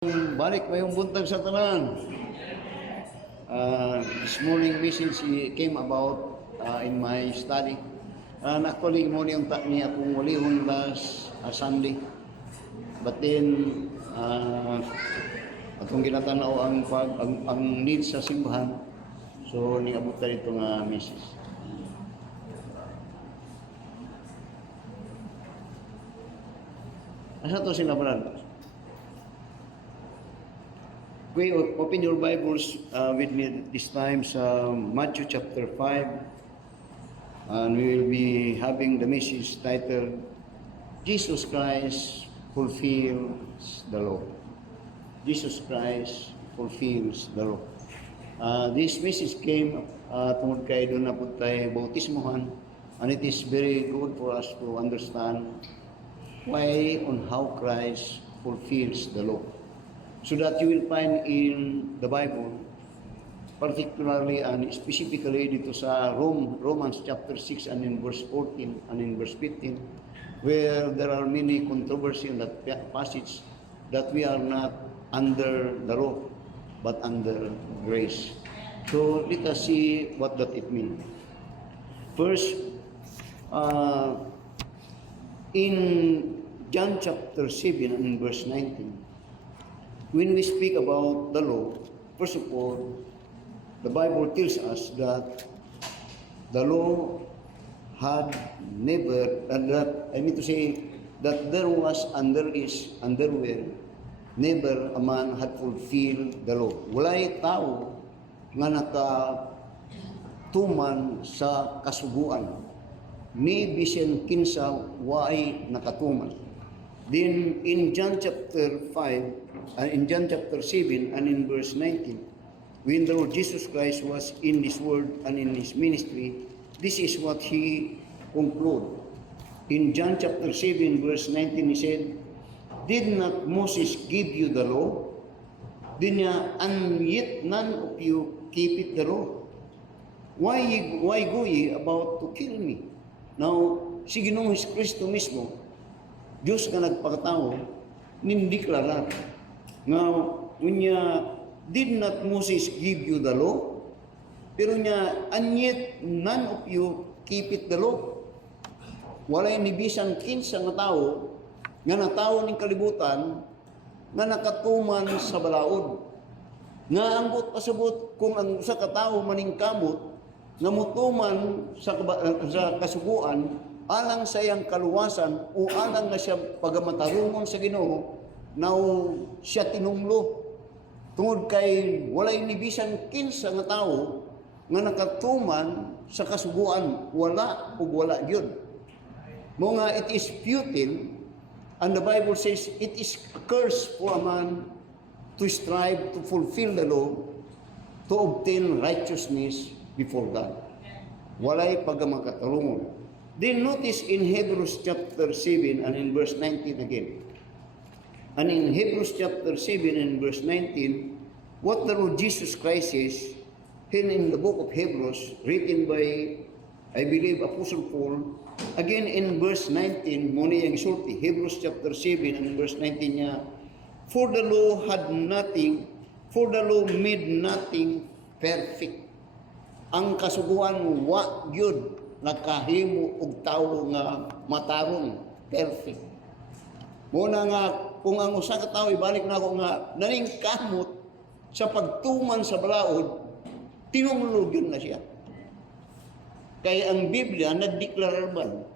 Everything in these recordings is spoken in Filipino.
Balik mayong buntag sa tanan. This morning message came about in my study. Actually, mo niyang niya kung walihon last Sunday. But then, atong ginatanaw ang needs sa simbahan. So, niabot na ito nga message. Asa to sila, brad? We open your Bibles with me this time sa Matthew chapter 5, and we will be having the message titled Jesus Christ fulfills the law. Jesus Christ fulfills the law. This message came tungod kay doon na po tayo bautismohan, and it is very good for us to understand why on how Christ fulfills the law. So that you will find in the Bible, particularly and specifically dito sa Romans chapter 6 and in verse 14 and in verse 15, where there are many controversy in that passage that we are not under the law, but under grace. So let us see what that it means. First, in John chapter 7 and in verse 19, when we speak about the law, first of all, the Bible tells us that the law had never, and that, I mean to say, that there was and there is and there were, never a man had fulfilled the law. Walay tao nga nakatuman sa kasuguan, ni bisan kinsa waay nakatuman. Then in John chapter 5, in John chapter 7 and in verse 19, when the Lord Jesus Christ was in this world and in his ministry, this is what he concluded. In John chapter 7 verse 19 he said, "Did not Moses give you the law? And yet none of you keep it the law. Why go ye about to kill me?" Now, si Ginoong Kristo mismo, Diyos nga nagpakatao, nindiklara nga unya, did not Moses give you the law? Pero niya, and yet none of you keep it the law. Walay ni bisan kinsa nga tao nga natawo ning kalibutan nga nakatuman sa balaod. Nga ambot pasabot kung ang usa ka tawo maning kamot nga mutuman sa kasuguan alang sa iyang kaluwasan o alang na siya pagamatarungon sa Ginoo, now siya tinumlo tungod kay walay ni bisan kinsa nga tawo nga nakatuman sa kasuguan, wala ug wala gyud. Mo nga it is futile, and the Bible says it is a curse for a man to strive to fulfill the law to obtain righteousness before God. Walay pagamatarungon. Then notice in Hebrews chapter 7 and in verse 19 again. And in Hebrews chapter 7 and verse 19, what the Lord Jesus Christ says, in the book of Hebrews, written by, I believe, Apostle Paul, again in verse 19, muna yung sulti, Hebrews chapter 7 and verse 19 niya, for the law made nothing perfect. Ang kasuguan wa gyud nakahimo og tawo nga matarong perfect. Muna nga kung ang usa ka tawo ibalik na ako nga naning kamot sa pagtuman sa balaod, tinumlog yun na siya. Kaya ang Biblia nagdeklararban.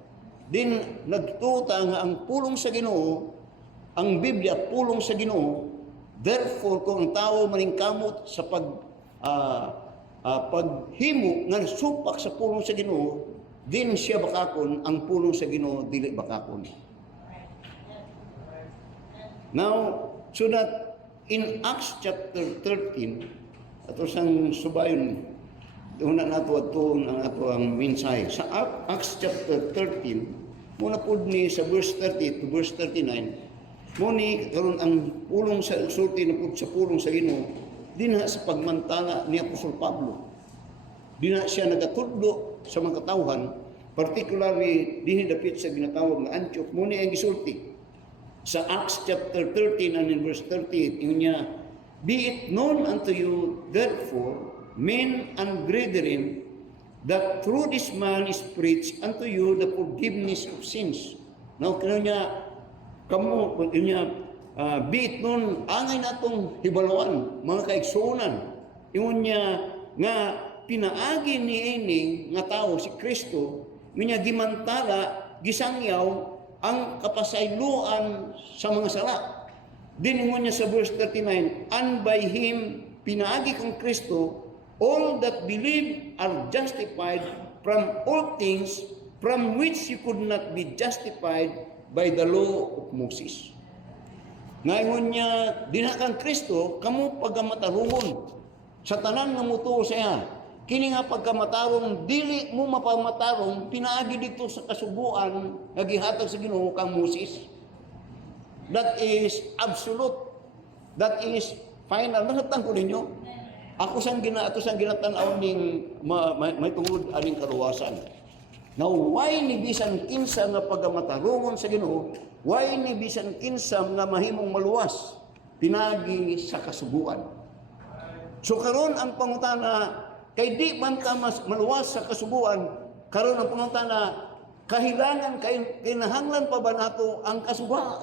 Din nagtuta nga ang pulong sa Ginoo, ang Biblia pulong sa Ginoo. Therefore kung ang tawo maning kamot sa paghimo nga supak sa pulong sa Ginoo, din siya bakakon, ang pulong sa Ginoo dili bakakon. Now, so that in Acts chapter 13, ato sang subayon, una nato ang ato ang mensahe. Sa Acts chapter 13, muna pud ni sa verse 30 to verse 39, muni karon ang pulong sa sulti na pud sa pulong sa Ginoo dinha sa pagmantala ni Apostol Pablo. Dinha siya nagatudlo sa mga katawhan, particularly dinhi dapit sa ginatawag nga Antioch, muni ang gisulti. sa Acts chapter 13 and in verse 38, yun niya, "Be it known unto you, therefore, men and brethren, that through this man is preached unto you the forgiveness of sins." Now, kano niya, kamo, yun niya, be it known, angay na itong hibaluan, mga kaigsunan. Yun niya, nga pinaagi ni ining nga tao, si Kristo, niya gimantala, gisangyaw, ang kapasayloan sa mga sala. Diningon niya sa verse 39, "And by Him, pinaagi kong Kristo, all that believe are justified from all things from which you could not be justified by the law of Moses." Ngayon niya, dinakang Kristo, kamu pagkamatarungon sa tanan nga mutuo siya. Kini nga pagkamatarong, dili mo mapamatarong, pinaagi dito sa kasubuan, nagihatag sa Ginoo kang Moses. That is absolute. That is final. Nasabtan ko ninyo. Ako sang ginatanaw ning may tungod aning kaluwasan. Now, why ni bisan kinsa nga pagkamatarungon sa Ginoo, why ni bisan kinsa nga mahimong maluwas, pinagi sa kasubuan. So karon ang pangutana, kay di man ka mas maluwas sa kasubuan, karon ang pangutana, kahilangan kinahanglan pa ba nato ang kasubuan?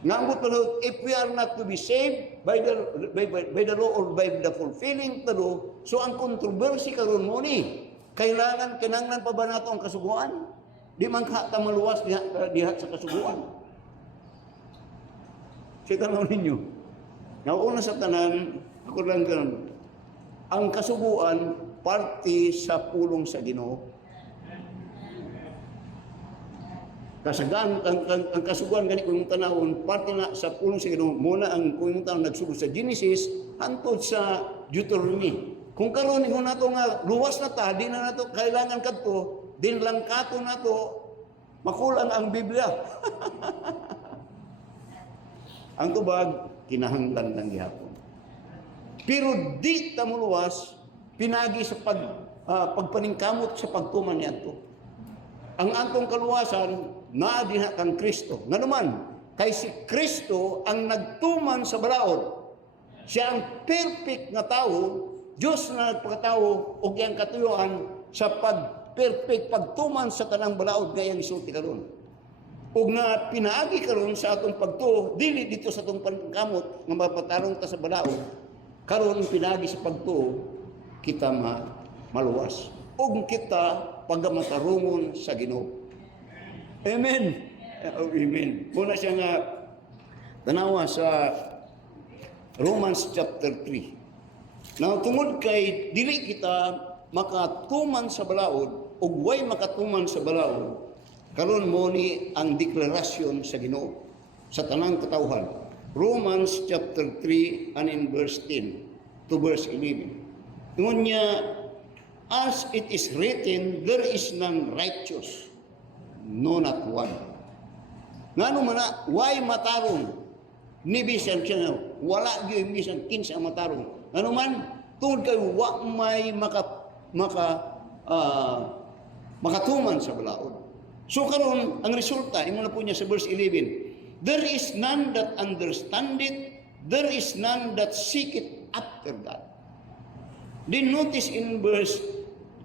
Nambot pa if we are not to be saved by the law or by the fulfilling the law, so ang kontrobersy karon mo ni, kinahanglan pa ba nato ang kasubuan? Di man ka maluwas diha sa kasubuan. Tanaw ninyo. Nauna sa tanan, ako lang ganun, ang kasubuan, parte sa pulong sa Ginoo. Kasagaan, ang kasubuan, gani kung tanawon, parte na sa pulong sa Ginoo. Muna ang kung tanawon nagsugod sa Genesis, hantod sa Deuteronomy. Kung karon ko na to nga, luwas na ta, di na nato kailangan kadto, din lang kato na to, makulang ang Biblia. Ang tubag, kinahanglan lang gihapon. Pero di ta muluwas, pinagi sa pagpaningkamot sa pagtuman niadto. Ang antong kaluwasan, naa dinha kang Kristo. Nga naman, kay si Kristo ang nagtuman sa balaod. Siya ang perfect nga tao, Diyos na nagpakatao o iyang katuyuan sa perfect pagtuman sa tanang balaod gayang isulti karon. O nga pinaagi karon sa atong pagtuo, dili dito sa atong pangkamot nga mapatarong ta sa balaod, karon pinaagi sa pagtuo, kita maluwas. O kita pagamatarungon sa Ginoo. Amen. Amen. Muna siya nga tanawa sa Romans chapter 3. Now, tungod kay dili kita makatuman sa balaod o way makatuman sa balaod, karon mo ni ang deklarasyon sa Ginoo sa tanang katawhan. Romans chapter 3 and in verse 10 to verse 11. Ingon niya, as it is written, there is none righteous, no not one. Ngano man na, why matarong? Ni bisan siya, wala gyud bisan kinsa matarong. Ngano man, tungod kay wa may makatuman sa balaod. So karon ang resulta, imo na po niya sa verse 11, there is none that understandeth, there is none that seeketh after God. Then notice in verse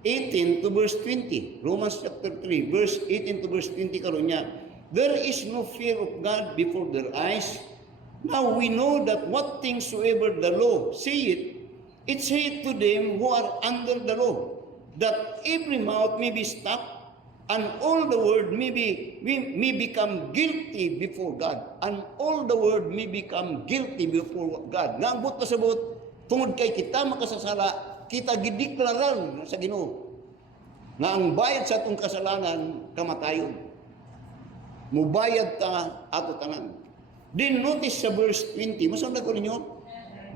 18 to verse 20, Romans chapter 3, verse 18 to verse 20 karon niya, there is no fear of God before their eyes. Now we know that what things soever the law saith, it saith to them who are under the law, that every mouth may be stopped, and all the world may become guilty before God. And all the world may become guilty before God. Nga ang but pasabot, tungod kay kita makasasala, kita gideklaran sa Ginoo nga ang bayad sa atong kasalanan, kamatayon. Mubayad ta ato tanan. Then notice sa verse 20, masunod ko ninyo,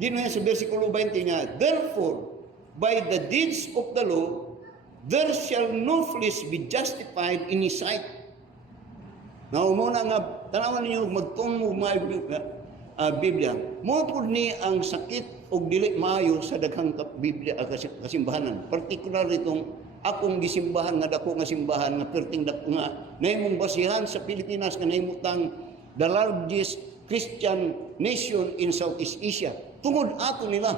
din sa versikulo 20 niya, therefore, by the deeds of the law, there shall no flesh be justified in His sight. Now, muna nga, tanawan ninyo, magtungog Biblia. Mo po ni ang sakit o dili maayo sa daghang Biblia kasimbahanan. Particular itong akong gisimbahan nga dako nga simbahan nga perting dako nga nahimong basihan sa Pilipinas nga nahimutang the largest Christian nation in Southeast Asia. Tungod ato nila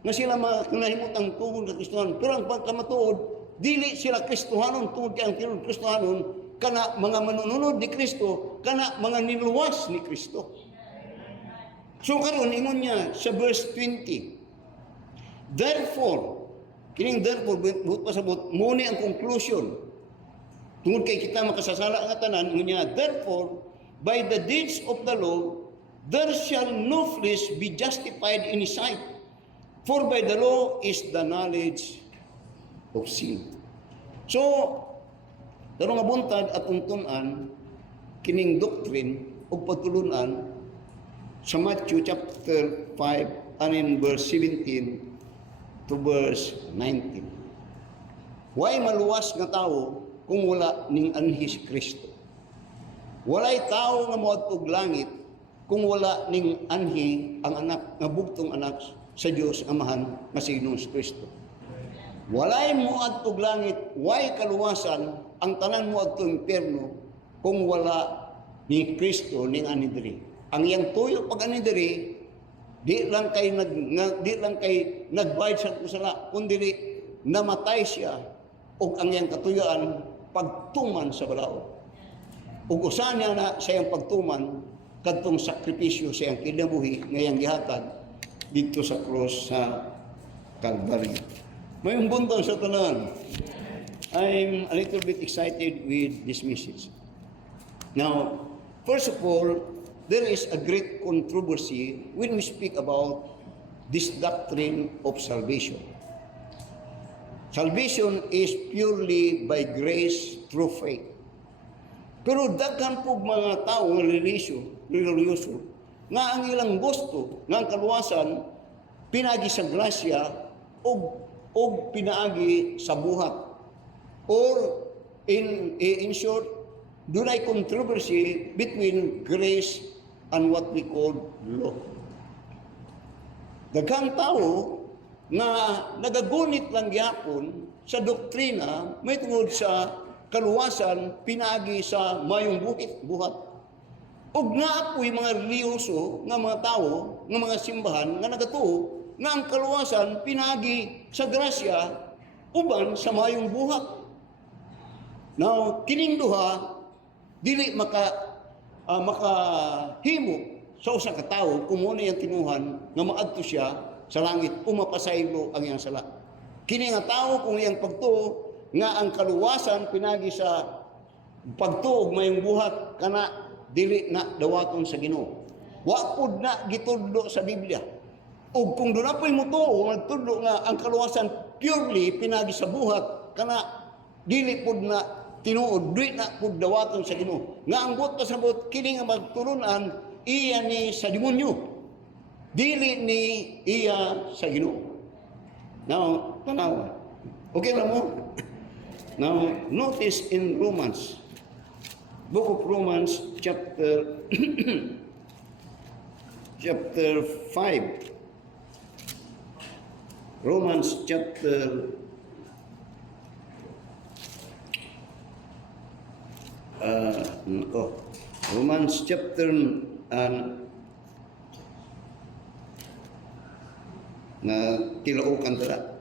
nga sila nahimutang tungod sa Kristohanon. Pero ang pagkamatuod, dili sila Kristohanon tungod kay ang tinod Kristohanon kana mga manununod ni Kristo, kana mga niluwas ni Kristo. So karon ingon niya sa verse 20. Therefore, kining therefore, buot pasabot, muna ang conclusion. Tungod kay kita makasasala nga tanan, niya, therefore, by the deeds of the law, there shall no flesh be justified in his sight. For by the law is the knowledge of sin. So, darong nga buntag at tungtunan, kining doctrine o pagtulunan sa Matthew chapter 5 and in verse 17 to verse 19. Way maluwas nga tao kung wala ning anhi si Kristo. Walay tao nga moadtog langit kung wala ning anhi ang anak nga bugtong anak sa Dios Amahan nga si Kristo. Walay moadtog langit, way kaluwasan ang tanan moadto impierno kung wala ni Kristo ning ani diri. Ang iyang tuyo pag ani diri di lang kay nagbayad sa kusala, kundi namatay siya ug ang iyang katuyuan pagtuman sa balaod. Ug usa niya na sa iyang pagtuman kadtong sakripisyo sa iyang kinabuhi nga iyang gihatag dito sa cross sa Calvary. May buntong sa tanan. I'm a little bit excited with this message. Now, first of all, there is a great controversy when we speak about this doctrine of salvation. Salvation is purely by grace through faith. Pero daghan po mga tao nga religyoso nga ang ilang gusto nga ang kaluwasan pinagi sa grasya o pinaagi sa buhat. Or in short, dunay controversy between grace and what we call law. Daghang tao na nagagunit lang gyapon sa doktrina may tungod sa kaluwasan pinaagi sa mayong buhat. Ug nga apoy mga reliyoso nga mga tao, nga mga simbahan nga nagatuo nga ang kaluwasan pinaagi sa grasya uban sa mayong buhat. Now, kining duha dili makahimo sa usa ka tawo kung mo na tinuhan nga maadto siya sa langit o mapasaylo ang iyang sala. Kini nga tawo kung iyang pagtuo nga ang kaluwasan pinagi sa pagtuog mayong buhat kana dili na dawaton sa Ginoo. Wa pud na gitudlo sa Biblia. Ug kung doon na po'y mutuo nagtudlo nga ang kaluwasan purely pinagi sa buhat kana dili pud na tinuod, di na pud dawaton sa Ginoo. Nga ang buot pasabot kini nga magtulunan iya ni sa demonyo. Dili ni iya sa Ginoo. Now, tanawa. Okay na mo? Now, notice in Romans, Book of Romans, chapter 5. Romans chapter Romans chapter na tilaukan tara.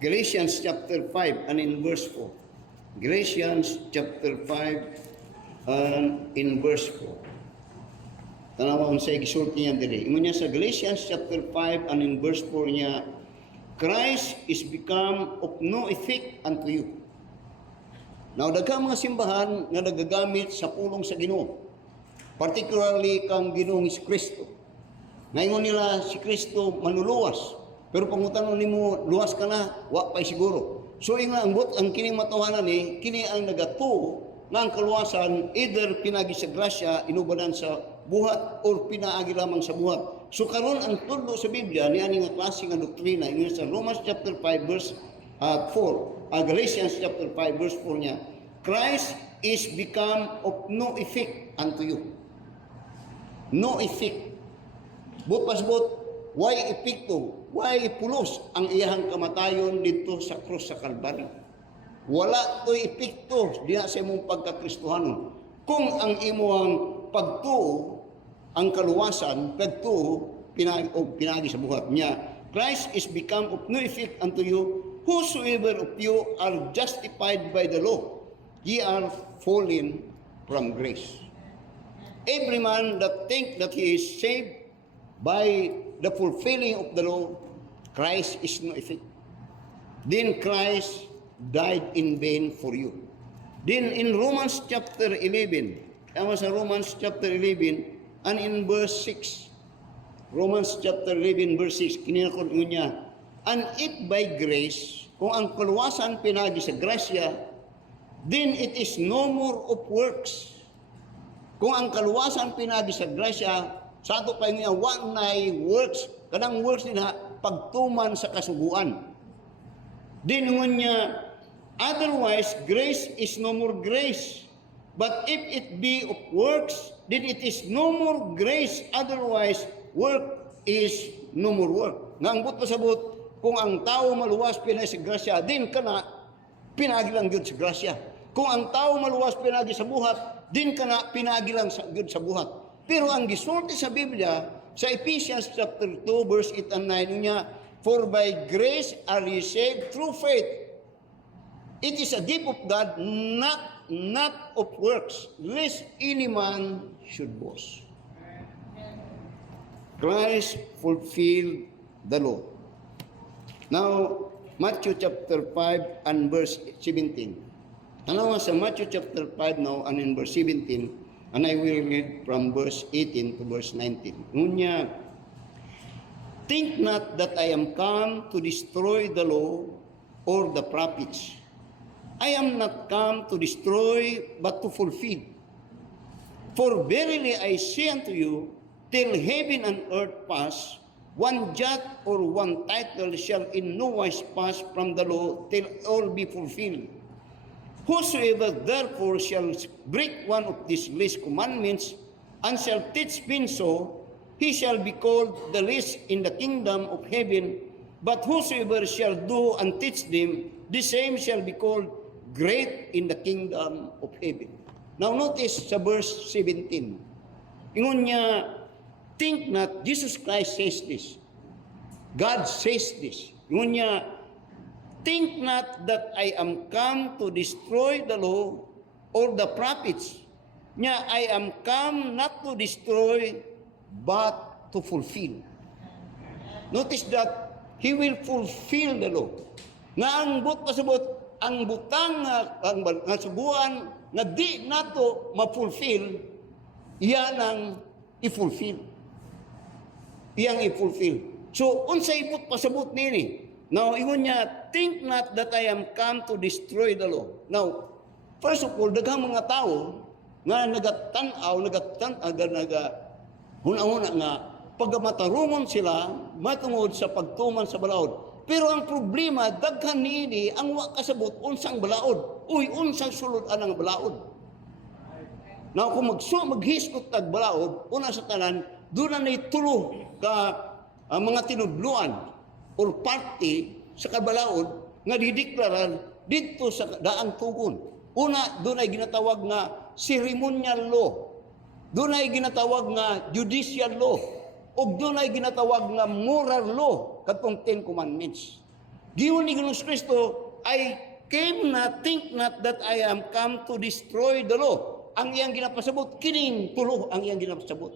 Galatians chapter 5 and in verse 4. Galatians chapter 5 and in verse 4. Tanawa kung sa gisulti niya diri. Ingon niya sa Galatians chapter 5 and in verse 4 niya, Christ is become of no effect unto you. Now, daghang mga simbahan nga nagagamit sa pulong sa Ginoo. Particularly kang Ginoong Kristo. Ngayon nila si Kristo manuluwas. Pero pangutanon nimo luwas ka na, wa pay siguro. So ang kining matuhanan ni kini ang nagatuo nga ang kaluwasan either pinagi sa grasya inubanan sa buhat or pinaagi lamang sa buhat. So karon ang tudlo sa Biblia ni ani nga klase nga doktrina ingon sa Romans chapter 5 verse 4, Galatians chapter 5 verse 4 niya, Christ is become of no effect unto you. No effect. But pasbot, why epekto? Why pulos ang iyahang kamatayon dito sa krus sa Calvary? wala to'y epekto diha sa imong pagkakristohanon. Kung ang imong pagtuo, ang kaluwasan, pagtuo, pinagi sa buhat niya. Christ is become of no effect unto you, whosoever of you are justified by the law, ye are fallen from grace. Every man that think that he is saved by the fulfilling of the law, Christ is no effect. Then Christ died in vain for you. Then in Romans chapter 11, sa Romans chapter 11 and in verse 6, Romans chapter 11 verse 6, kininakot niya, and if by grace, kung ang kaluwasan pinagi sa grasya, then it is no more of works. Kung ang kaluwasan pinagi sa grasya, sa ato pa niya, one nay works, kanang works nila, pagtuman sa kasuguan. Then niya, otherwise, grace is no more grace. But if it be of works, then it is no more grace. Otherwise, work is no more work. Nga ang but pasabot, kung ang tao maluwas pinagi sa grasya, din kana pinagi lang yun sa grasya. Kung ang tao maluwas pinagi sa buhat, din kana pinagi lang yun sa buhat. Pero ang gisulti sa Biblia, sa Ephesians chapter 2, verse 8 and 9 niya, for by grace are ye saved through faith. It is a gift of God, not of works, lest any man should boast. Christ fulfilled the law. Now, Matthew chapter 5 and verse 17. Ano nga sa Matthew chapter 5 now and in verse 17, and I will read from verse 18 to verse 19. Ngunya, think not that I am come to destroy the law or the prophets. I am not come to destroy, but to fulfill. For verily I say unto you, till heaven and earth pass, one jot or one tittle shall in no wise pass from the law till all be fulfilled. Whosoever therefore shall break one of these least commandments, and shall teach men so, he shall be called the least in the kingdom of heaven. But whosoever shall do and teach them, the same shall be called great in the kingdom of heaven. Now notice sa verse 17. Ingon niya, think not, Jesus Christ says this. God says this. Ingon niya, think not that I am come to destroy the law or the prophets. Niya, I am come not to destroy, but to fulfill. Notice that He will fulfill the law. Nga ang pasabot, ang butang nga subuan na di nato ma-fulfill, iyan ang i-fulfill. Iyang i-fulfill. So, unsay but pasabot nini? Now, ingon niya, think not that I am come to destroy the law. Now, first of all, daghang mga tao nga huna-huna nga, pagmatarungon sila, matungod sa pagtuman sa balaod. Pero ang problema, daghan niini ang wa kasabot unsang balaod. Uy, unsang sulod anang balaod. Now, kung maghiskot tag balaod, una sa tanan, doon na tulo ka mga tinudluan or party sa kabalaod nga dideklaran dito sa daang tugon. Una, doon ay ginatawag nga ceremonial law. Doon ay ginatawag nga judicial law. O doon ay ginatawag nga moral law, katong 10 Commandments. Giyon ni Ginoong Kristo, I came not, think not that I am come to destroy the law. Ang iyang ginapasabot, kining tulo ang iyang ginapasabot.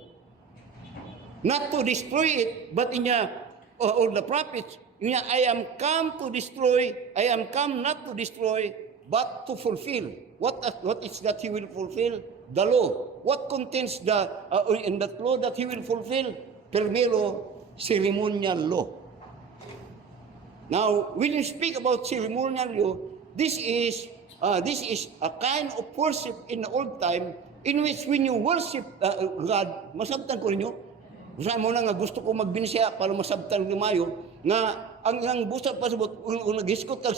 Not to destroy it, but inya, or the prophets, inya, I am come to destroy, I am come not to destroy, but to fulfill. What is that He will fulfill? The law. What contains in that law that He will fulfill? Primero, ceremonial law. Now, when you speak about ceremonial law, this is a kind of worship in the old time in which when you worship God, masabtan ko ninyo, usahay mo na nga gusto ko magbinisya para masabtan ni Mayo, nga ang busap pasabot, kung naghiskot ang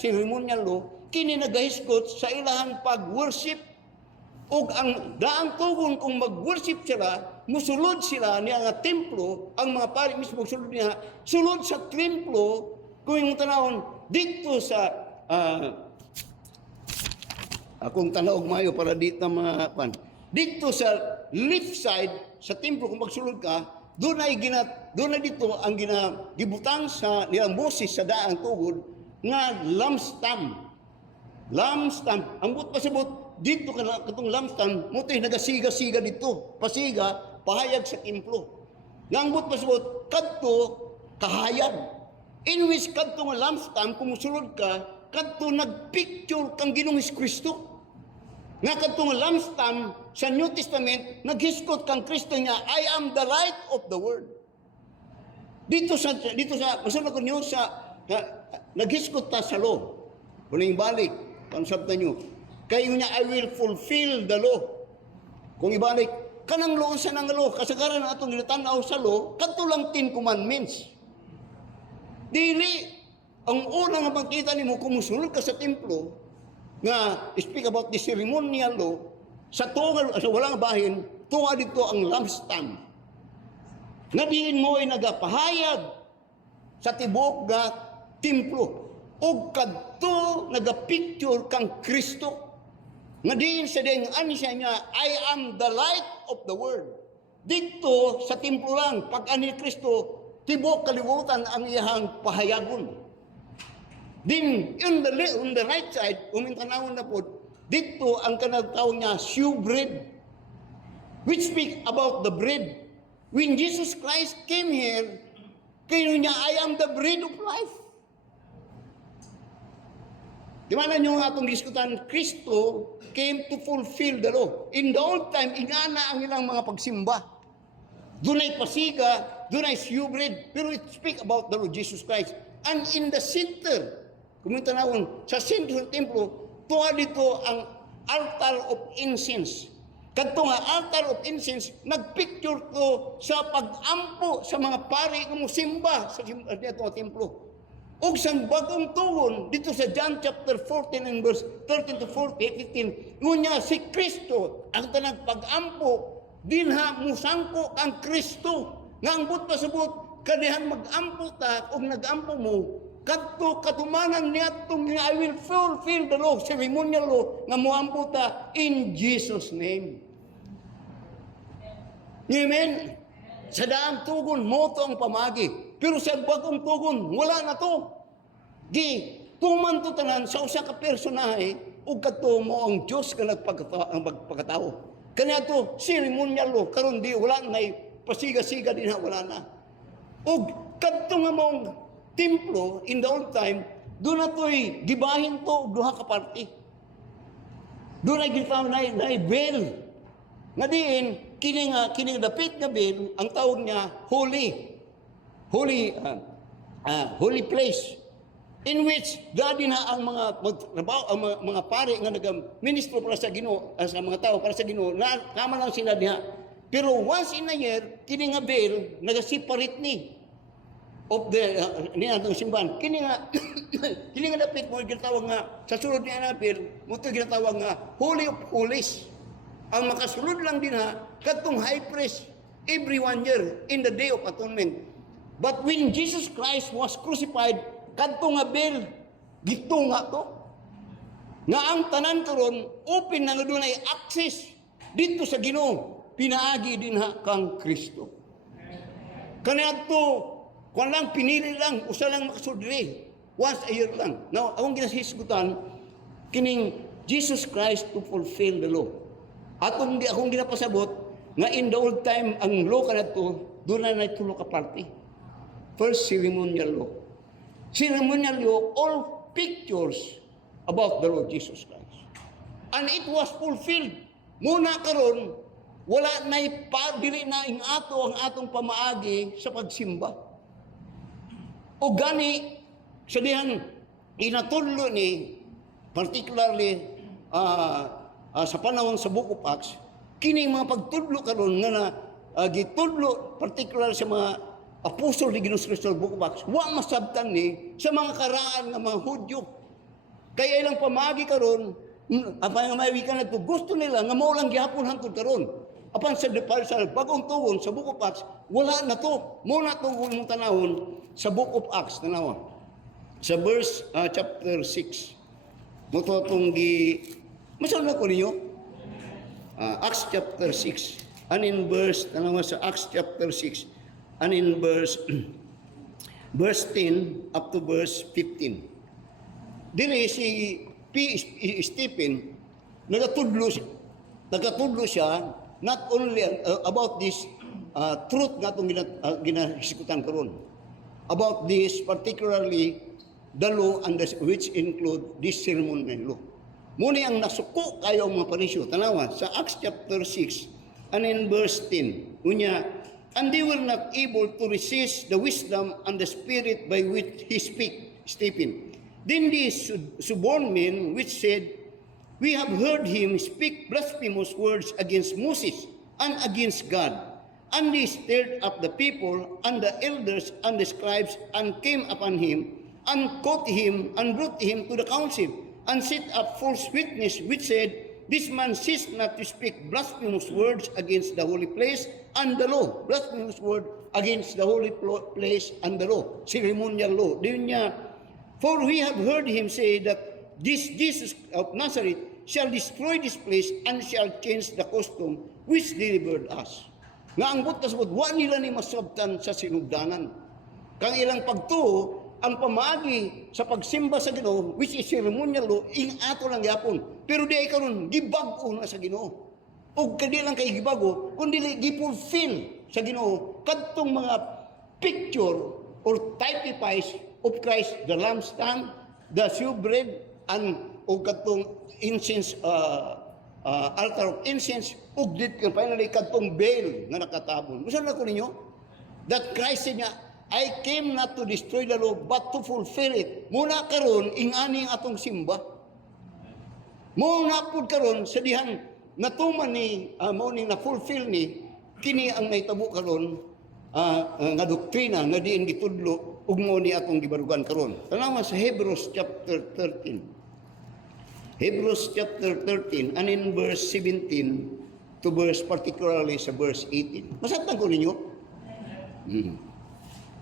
ceremonial law, kini naghiskot sa ilahang pag-worship. O ang daang tugon kung mag-worship sila, musulod sila niya nga templo, ang mga pari mismo sulod niya, sulod sa templo, kung yung tanawon, dito sa Akong tanaog mayo para dito mga pan. Dito sa left side sa templo kung magsulod ka, doon na dito ang gibutang sa nilang Moses sa daang tugod nga lampstand. Lampstand. Ang but pasabot dito katong lampstand mo tay nagasiga-siga dito. Pasiga pahayag sa templo. Nga ang but pasabot kadto kahayag. In which kadto nga lampstand kung musulod ka, kadto nagpicture kang Ginoong Kristo. Nga kadto nga lampstand sa New Testament naghiskot kang Kristo nga I am the light of the world. Dito sa masunod ko niyo sa naghiskot ta sa law. Kuning balik pansabtan niyo. Kayo niya I will fulfill the law. Kung ibalik kanang law sa nang law kasagaran atong ginatanaw sa law kadto lang 10 commandments. Dili ang una nga makita nimo kung musulod ka sa templo nga speak about the ceremonial law sa tungal sa walang bahin tunga dito ang lampstand nga diin mo ay nagapahayag sa tibok nga templo ug kadto nagapicture kang Kristo nga diin sa ding ani siya niya I am the light of the world dito sa templo lang pag ani Kristo tibok kalibutan ang iyang pahayagon. Then, on the right side, umintanawon na po, dito ang kanagtawag niya, shewbread, which speak about the bread. When Jesus Christ came here, kayo niya, I am the bread of life. Di ba na nyo atong diskutan, Kristo came to fulfill the law. In the old time, ingana ang ilang mga pagsimba. Doon ay pasiga, doon ay shewbread, pero it speak about the Lord Jesus Christ. And in the center, kung tanawon sa sentro ng templo, tuwa dito ang altar of incense. Kadto nga altar of incense, nagpicture to sa pag-ampo sa mga pari nga mosimba sa dito templo. Og sang bagong tugon dito sa John chapter 14 and verse 13 to 15, ngunya si Kristo ang tanang pag-ampo dinha musangko ang Kristo nga ambot pasabot kadihan mag-ampo ta og nag-ampo mo kadto katumanan niadtong nga I will fulfill the law, ceremonial law nga moampo ta in Jesus name. Amen. Sa daang tugon mo to ang pamagi, pero sa bagong tugon wala na to. Di tuman to tanan sa usa ka personahe ug kadto mo ang Dios nga nagpagkatao. Kanya to ceremonial law karon di wala na pasiga-siga din wala na. Ug kadto nga mong templo in the old time, doon na to'y gibahin to duha ka party. Doon ay gitawag na bell. Nga diin, kini dapit nga bell, ang tawag niya holy place. In which dadi na ang mga mga pare nga nag-ministro para sa Ginoo, sa mga tao para sa Ginoo, na kama lang sila diha. Pero once in a year, kini nga bell nagaseparate ni of the niya itong simbahan. Kini nga dapit mo ginatawag nga sa sulod niya na bell mo ito ginatawag nga Holy of Holies. Ang makasulod lang din katong high priest every 1 year in the Day of Atonement. But when Jesus Christ was crucified, kadto nga bell gito nga to nga ang tanan karon open na nga dunay access dito sa Ginoo pinaagi din kang Kristo. Kaniadto kung lang, pinili lang, usa lang makasudri. Once a year lang. Now, akong ginasisgutan, kining Jesus Christ to fulfill the law. Akong ginapasabot, nga in the old time, ang law ka na to, doon na tulo ka party. First, ceremonial law. Ceremonial law, all pictures about the Lord Jesus Christ. And it was fulfilled. Muna karon, wala na dili na ing ato ang atong pamaagi sa pagsimba. O gani, sa dihan, inatudlo ni, particularly sa panahon sa Book of Acts, kini mga pagtudlo karon nga na gitudlo, particular sa mga apostol ni Ginoong Kristo sa Book of Acts, wa masabtan ni sa mga karaan ng mga Hudyo. Kaya ilang pamagi karon, apan nga maiwikan na to, gusto nila nga mao lang gihapon hangtod karon. Apan sa bagong tugon sa Book of Acts, wala na to. Muna to mong tanawon sa Book of Acts, tanawon. Sa verse chapter 6. Muto itong Masaw na ko ninyo? Acts chapter 6, and in verse, tanawa sa Acts chapter 6, and in verse 10 up to verse 15. Dili si Stephen, nagatudlo siya, not only about this truth nga itong ginahisikutan karon. About this, particularly, the law and which include this ceremonial law. Muna ang nasuko kayo ang mga parisyo. Tanawa, sa Acts chapter 6, and in verse 10, unya, and they were not able to resist the wisdom and the spirit by which he speak, Stephen. Then these suborned men which said, we have heard him speak blasphemous words against Moses and against God. And they stirred up the people and the elders and the scribes and came upon him and caught him and brought him to the council and set up false witness which said, this man ceased not to speak blasphemous words against the holy place and the law. Blasphemous word against the holy place and the law. Ceremonial law. Din niya, for we have heard him say that this Jesus of Nazareth shall destroy this place and shall change the custom which delivered us. Nga ang butas mo, wa nila ni masabtan sa sinugdanan. Kang ilang pagtuo, ang pamaagi sa pagsimba sa Ginoo, which is ceremonial law, ing ato lang yapon. Pero di ay karon gibag-o na sa Ginoo. O kadi lang kay gibago, kundi gipulfill sa Ginoo kadtong mga picture or typifies of Christ, the lampstand, the shewbread, and o kadtong incense, altar of incense, ug dit finally kadtong veil nga nakatabon. Gusto na ko ninyo that Christ said niya, I came not to destroy the law, but to fulfill it. Muna karon ingani ang atong simba. Muna pud karon sa dihan natuman ni mao ni na fulfill ni kini ang nahitabo karon nga doktrina nga diin gitudlo ug mao ni atong gibarugan karon. Tanawa sa Hebrews chapter 13. Hebrews chapter 13 and in verse 17 to verse particularly sa verse 18. Masabtan ko ninyo.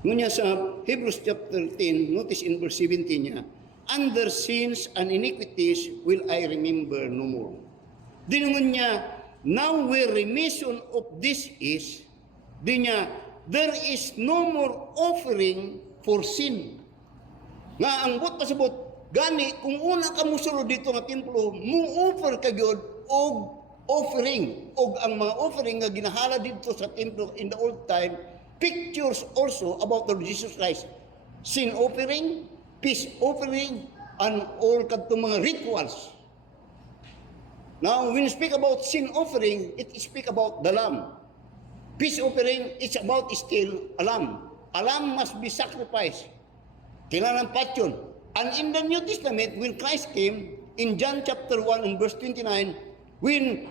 Ngunya sa Hebrews chapter 10, notice in verse 17 niya, under sins and iniquities will I remember no more. Dinungon niya, now where remission of this is, di niya, there is no more offering for sin. Nga ang but pasabot, gani, kung una ka musulod dito nga templo, mu-offer ka gyud og offering. Og ang mga offering nga ginahala dito sa templo in the old time, pictures also about the Lord Jesus Christ. Sin offering, peace offering, and all kadtong mga rituals. Now, when you speak about sin offering, it speak about the lamb. Peace offering, it's about still a lamb. A lamb must be sacrificed. Kailangan patyon. And in the New Testament, when Christ came, in John chapter 1 and verse 29, when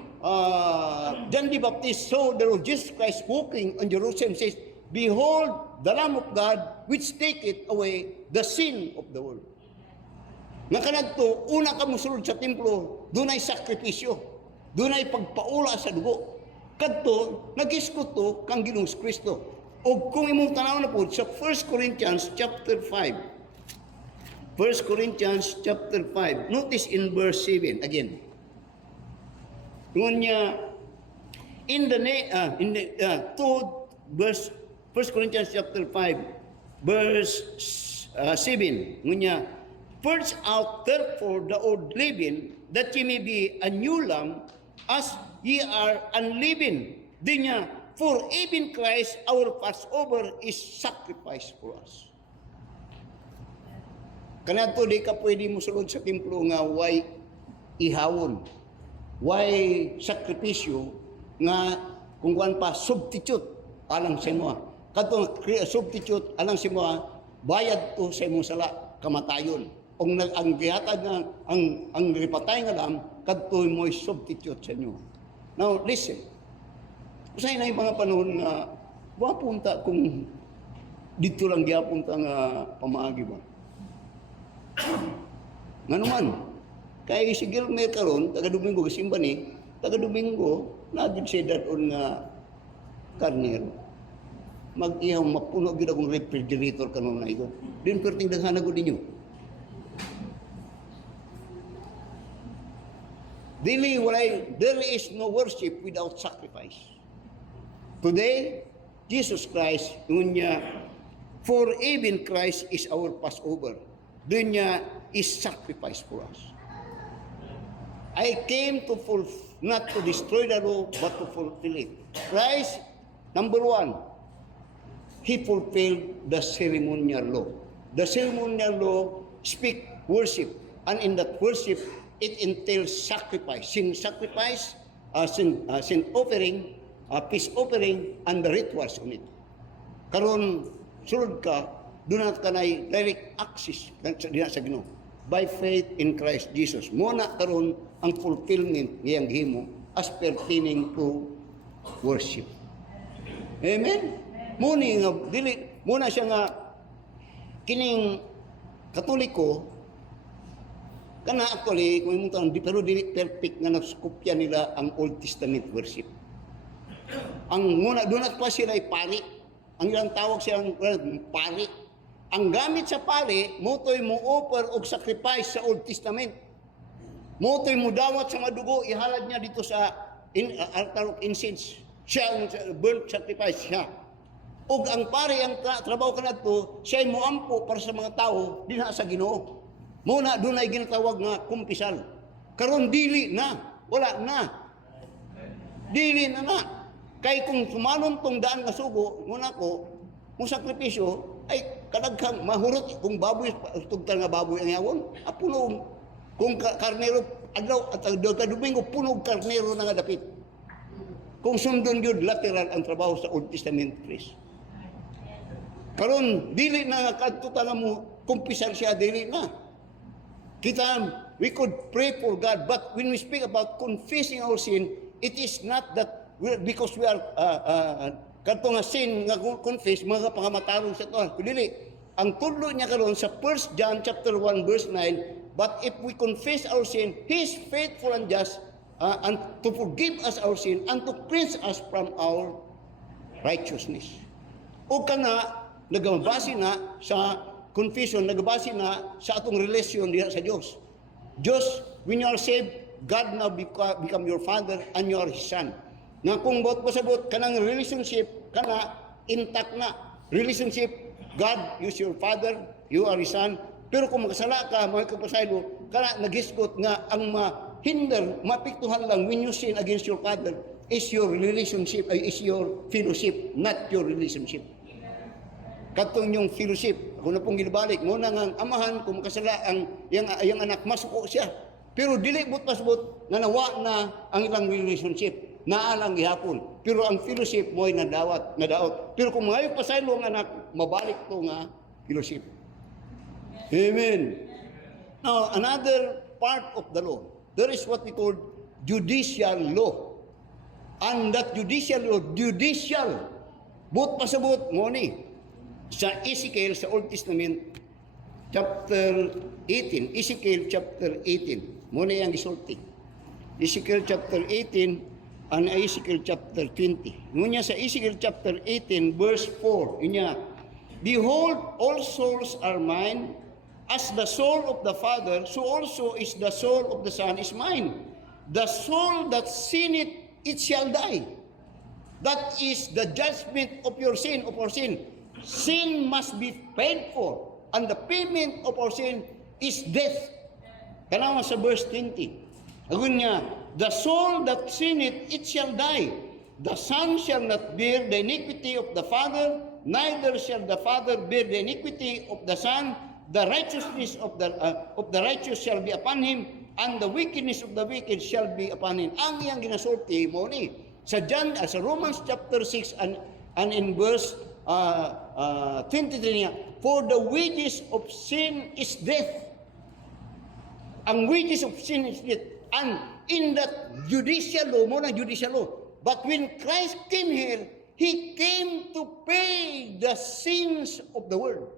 John the Baptist saw the Lord Jesus Christ walking on Jerusalem, says, behold, the Lamb of God, which taketh away the sin of the world. Nga kanadto, una ka musulod sa templo, dunay sakripisyo, dunay pagpaula sa dugo. Kadto, nag-iskuto kang Ginoong Kristo. O kung imong tanaw na po, sa 1 Corinthians chapter 5, 1 Corinthians chapter 5, notice in verse 7, again. Ngunya, in the verse 1 Corinthians chapter 5, verse 7, ngunya, purge out therefore the old leaven, that ye may be a new lamb, as ye are unleavened. Dinya, for even Christ, our Passover, is sacrificed for us. Kanato di ka pwede mo sulod sa templo nga way ihawon, way sakripisyo, nga kung kuan pa substitute alang sa mo. Kadtong substitute alang sa mo, bayad to sa imong sala, kamatayon. Kung ang gihatag nga ang ripatay nga lam, kadto mo substitute sa inyo. Now listen. Usay na yung mga panahon nga wapunta kung dito lang giapunta nga pamaagi ba. Nga naman, kay si Gilmer karon taga Domingo gisimba ni, taga Domingo nagid siya daton nga karnero. Mag-ihaw mapuno gid akong refrigerator kanon na ito. Din perting daghana gud ninyo. Dili walay, there is no worship without sacrifice. Today, Jesus Christ, niya, for even Christ is our Passover. Doon niya is sacrifice for us. I came to not to destroy the law, but to fulfill it. Christ, number one, He fulfilled the ceremonial law. The ceremonial law speak worship, and in that worship, it entails sacrifice. Sin sacrifice, sin offering, peace offering, and the rituals on it. Karon sulod ka, doon ka na direct access sa Ginoo by faith in Christ Jesus. Muna karon ang fulfillment ngayang himo as pertaining to worship. Amen? Muna nga, muna siya nga kining Katoliko, kana actually, kung yung tanong, pero dili perfect nga naskopya nila ang Old Testament worship. Ang muna, doon at pa sila ay pari. Ang ilang tawag silang pari. Ang gamit sa pari, motoy mo offer o sacrifice sa Old Testament. Motoy mo dawat sa madugo, ihalad niya dito sa altar of incense. Siya ang burnt sacrifice siya. O ang pari, ang trabaho ka na ito, siya ay muampo para sa mga tao, din sa Ginoo. Muna, doon ay ginatawag nga kumpisal. Karon dili na. Wala na. Dili na na. Kay kung sumanon tong daan nga sugo, muna ko, mong sakripisyo, ay kadaghang mahurot. Kung baboy, tugtan nga baboy ang yawon, puno. Kung karnero, adlaw at Domingo, punog karnero na nga dapit. Kung sundon yun, lateral ang trabaho sa Old Testament priest. Karon dili na kadto mo kumpisal siya, dili na. Kita, we could pray for God, but when we speak about confessing our sin, it is not that because we are kadto nga sin nga confess mga pangamataron sa to. Dili. Ang tudlo niya karon sa 1 John chapter 1 verse 9, but if we confess our sin, He is faithful and just and to forgive us our sin and to cleanse us from our righteousness. O kana nagabase na sa confession, nagabase na sa atong relasyon diha sa Dios. Diyos, when you are saved, God now become your Father and you are His Son. Nga kung bot pasabot kanang relationship kana intact na relationship, God is your Father, you are His Son. Pero kung makasala ka, mga kapasaylo, kana nagisgot nga ang mahinder, mapiktuhan lang when you sin against your Father is your relationship, is your fellowship, not your relationship. Katong yung fellowship, ako na pong ginabalik, muna nga amahan, kung makasala ang yung anak, masuko siya. Pero dili pasbot nga nawa na ang ilang relationship, naalang gihapon. Pero ang fellowship mo ay nadaot. Pero kung ngayon pasaylo ang anak, mabalik to nga fellowship. Amen. Now, another part of the law, there is what we call judicial law. And that judicial law, but pasabot mo ni, sa Ezekiel, sa Old Testament, chapter 18. Ezekiel chapter 18. Muna yung isulti. Ezekiel chapter 18 and Ezekiel chapter 20. Muna sa Ezekiel chapter 18, verse 4. Inya, behold, all souls are mine, as the soul of the Father, so also is the soul of the Son is mine. The soul that sinneth, it shall die. That is the judgment of your sin, of our sin. Sin must be paid for, and the payment of our sin is death. Kanawa sa verse 20. Agun niya, the soul that sinneth, it shall die. The Son shall not bear the iniquity of the Father, neither shall the Father bear the iniquity of the Son. The righteousness of the righteous shall be upon him, and the wickedness of the wicked shall be upon him. Ang iyang ginasulti mo ni sa Romans chapter 6 and in verse 23 niya, for the wages of sin is death. Ang wages of sin is death. And in that judicial law, mo na judicial law. But when Christ came here, He came to pay the sins of the world.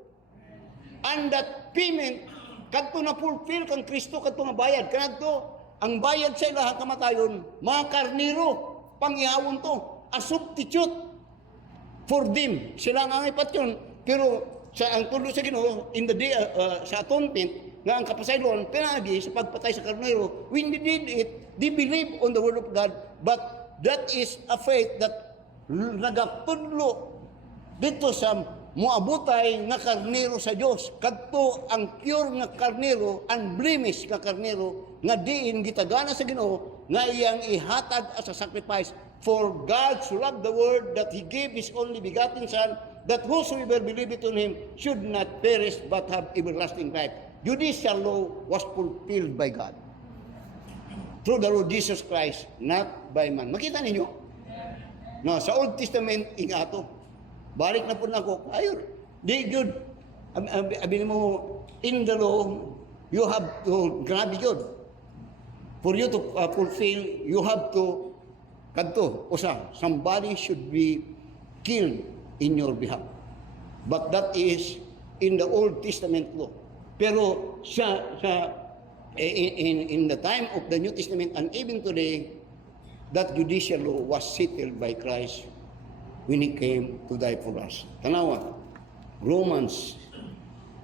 And that payment, kadto na fulfill kang Kristo, kadto na bayad. Kadto, ang bayad sa ilaha kamatayon, mga karniro, pangyawon to, a substitute for them. Sila nga ipat yun. Pero sa ang tulo sa Ginoo in the day sa atonement nga ang kapasayloan pinaagi sa pagpatay sa karnero. When they did it, they believed on the word of God, but that is a faith that nagapudlo dito sa muabutay nga karnero sa Dios. Kadto ang pure nga karnero, unblemished nga karnero nga diin gitagana sa Ginoo nga iyang ihatag as a sacrifice. For God so loved the world that He gave His only begotten Son, that whosoever believeth on Him should not perish but have everlasting life. Judicial law was fulfilled by God through the Lord Jesus Christ, not by man. Makita ninyo? No, sa Old Testament ingato. Balik na po na ako. Ayun, di good. Abin mo, in the law, you have to, grabe yun. For you to fulfill, you have to, kadto, usa, somebody should be killed in your behalf. But that is in the Old Testament law. Pero in the time of the New Testament and even today, that judicial law was settled by Christ when He came to die for us. Tanawa, Romans.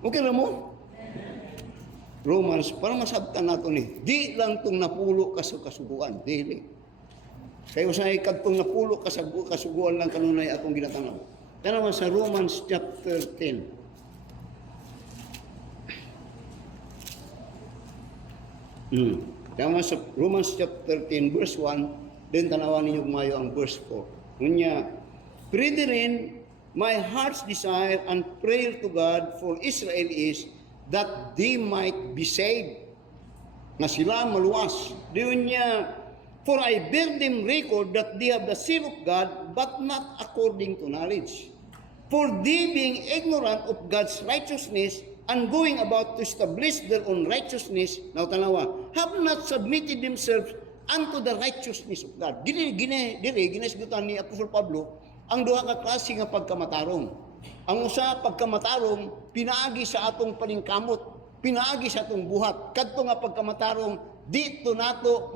Okay na mo? Romans, para masabtan nato ni, di lang itong napulo kasuguan, dili. Kayo sa ikadtong napulo kasuguan lang kanunay atong ginatanaw. Tanawa sa Romans chapter 10. Tama sa Romans chapter 10 verse 1, then tanawan ninyo kumayo ang verse 4. Ngunya, brethren, my heart's desire and prayer to God for Israel is that they might be saved. Na sila maluwas. Diyon niya, for I bear them record that they have the seal of God, but not according to knowledge. For they being ignorant of God's righteousness, and going about to establish their own righteousness, now tanawa, have not submitted themselves unto the righteousness of God. Ginesgutan ni Apostol Pablo, ang duha ka klase nga pagkamatarong. Ang usa pagkamatarong pinaagi sa atong paningkamot, pinaagi sa atong buhat. Kadto nga pagkamatarong dito nato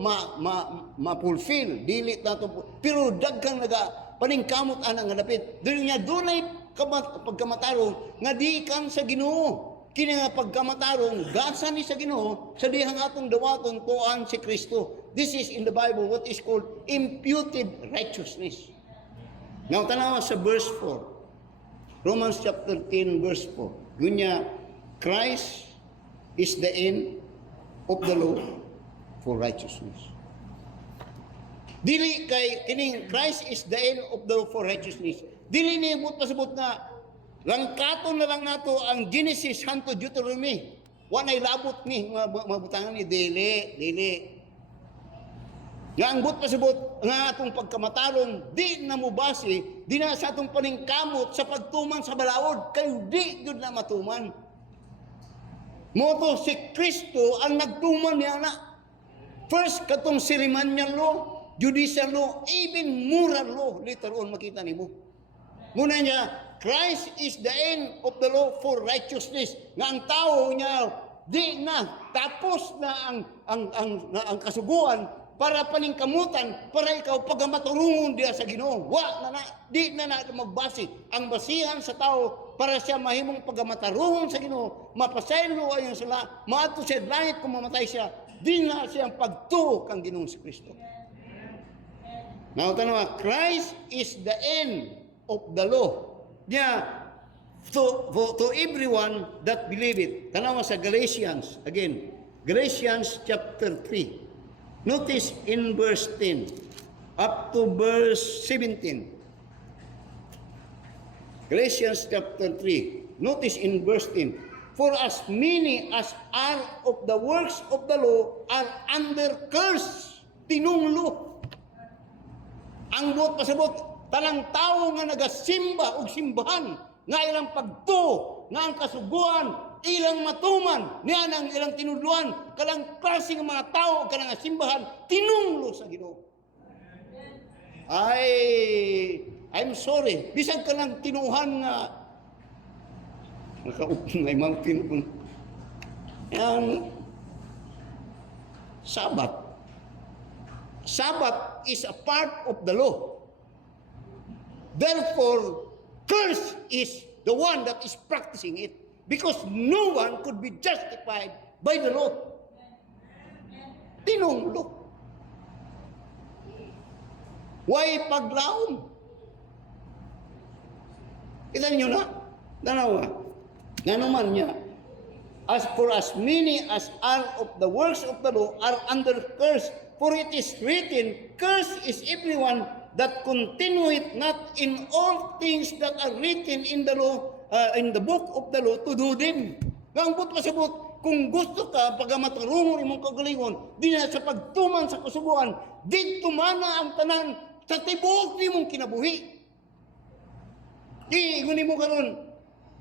ma-fulfill, dili nato, pero dagkang naga paningkamot ana nga dapit. Dili niya dunay pagkamatarong nga di kan sa Ginoo. Kini nga pagkamatarong gasa ni sa Ginoo sa dihang atong dawaton tuan si Kristo. This is in the Bible what is called imputed righteousness. Now, tanawa sa verse 4. Romans chapter 10, verse 4. Gunya, Christ is the end of the law for righteousness. Dili kay kining Christ is the end of the law for righteousness. Dili ni pasabot na langkaton na lang nato ang Genesis hanto Deuteronomy. Wa nay labot ni mabutangan ni dili. Nga ang but pasabot nga atong pagkamatarong di na mubasi, di na sa atong paningkamot sa pagtuman sa balaod, kayo di yun na matuman. Moto si Kristo ang nagtuman niya na. First, katong ceremonial law, judicial law, even moral law, later on makita ni mo. Muna niya, Christ is the end of the law for righteousness. Nga ang tao niya, di na, tapos na ang kasuguan, para paningkamutan, para ikaw pagamaturungon diya sa Ginoo. Di na magbasi. Ang basihan sa tao para siya mahimong pagamatarungon sa Ginoo, mapasaylo ayon sila, maato siya langit kung mamatay siya, di na siyang pagtuo kang Ginoong si Kristo. Now, tanawa, Christ is the end of the law. Yeah, to everyone that believe it. Tanawa sa Galatians, again, Galatians chapter 3. Notice in verse 10 up to verse 17. Galatians chapter 3. Notice in verse 10. For as many as are of the works of the law are under curse. Tinunglo. Ang buot pasabot, talang tao nga nagasimba og simbahan, nga ilang pagtuo, nga ang kasuguan, ilang matuman, niyan ang ilang tinudluan, kalang klase ng mga tao, kanang simbahan, tinunglo sa Ginoo. I'm sorry, bisag ka lang tinuhan nga, nakaupo na mountain kung, ang Sabbath is a part of the law. Therefore, curse is the one that is practicing it. Because no one could be justified by the law. Tinunglo. Why paglaom? Kita ninyo na? Danawa. Nga naman niya. As for as many as are of the works of the law are under curse, for it is written, cursed is everyone that continueth not in all things that are written in the law, in the book of the law, to do them. Ngangbot pasabot, kung gusto ka, pagamatarungon imong kagalingon, di na sa pagtuman sa kasubuan, di tumana ang tanan sa tibuok ni mong kinabuhi. Di, iguni mo karon,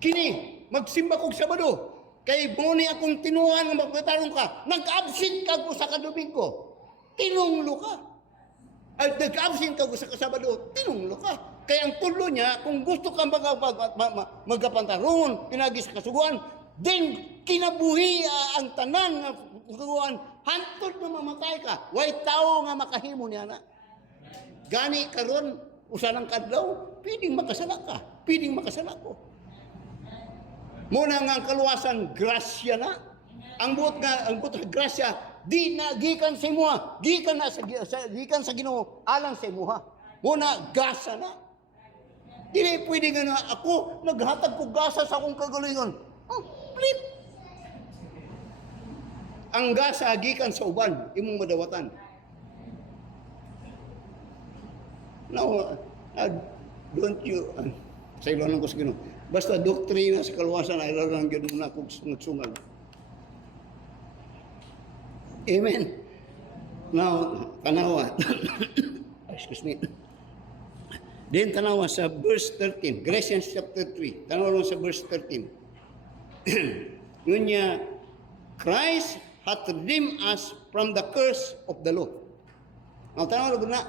kini, magsimba kong Sabado, kay muni akong tinuhan nga magpatarong ka, nag-absent ka ko sa kadubing-ko, tinunglo ka. At nag-absent ka ko sa Sabado, tinunglo ka. Kaya ang tulo niya, kung gusto kang magkapantarungon, pinagi sa kasuguan, then kinabuhi ang tanan nga kasuguan, hantod na mamatay ka. Way tao nga makahimo niya na. Gani karon usanang kadlaw, pwedeng makasala ka, pwedeng makasala ko. Muna nga ang kaluwasan, grasya na. Ang buot nga grasya, di na gikan sa imuha, gikan sa Ginoo, alang sa imuha. Muna gasa na. Dili pwede nga na ako naghatag ko gasa sa akong kagalingon. Oh, flip. Ang gasa gikan sa uban, imong madawatan. Now, don't you sa ilo lang ko sa Ginoo. Basta doktrina sa kaluwasan ay larang gyud na kog sungal. Amen. Now, tanawa. Excuse me. Then tanawa sa verse 13, Galatians chapter 3. Tanawa lang sa verse 13. Ngunya, Christ hath redeemed us from the curse of the law. Now, tanawa lang na,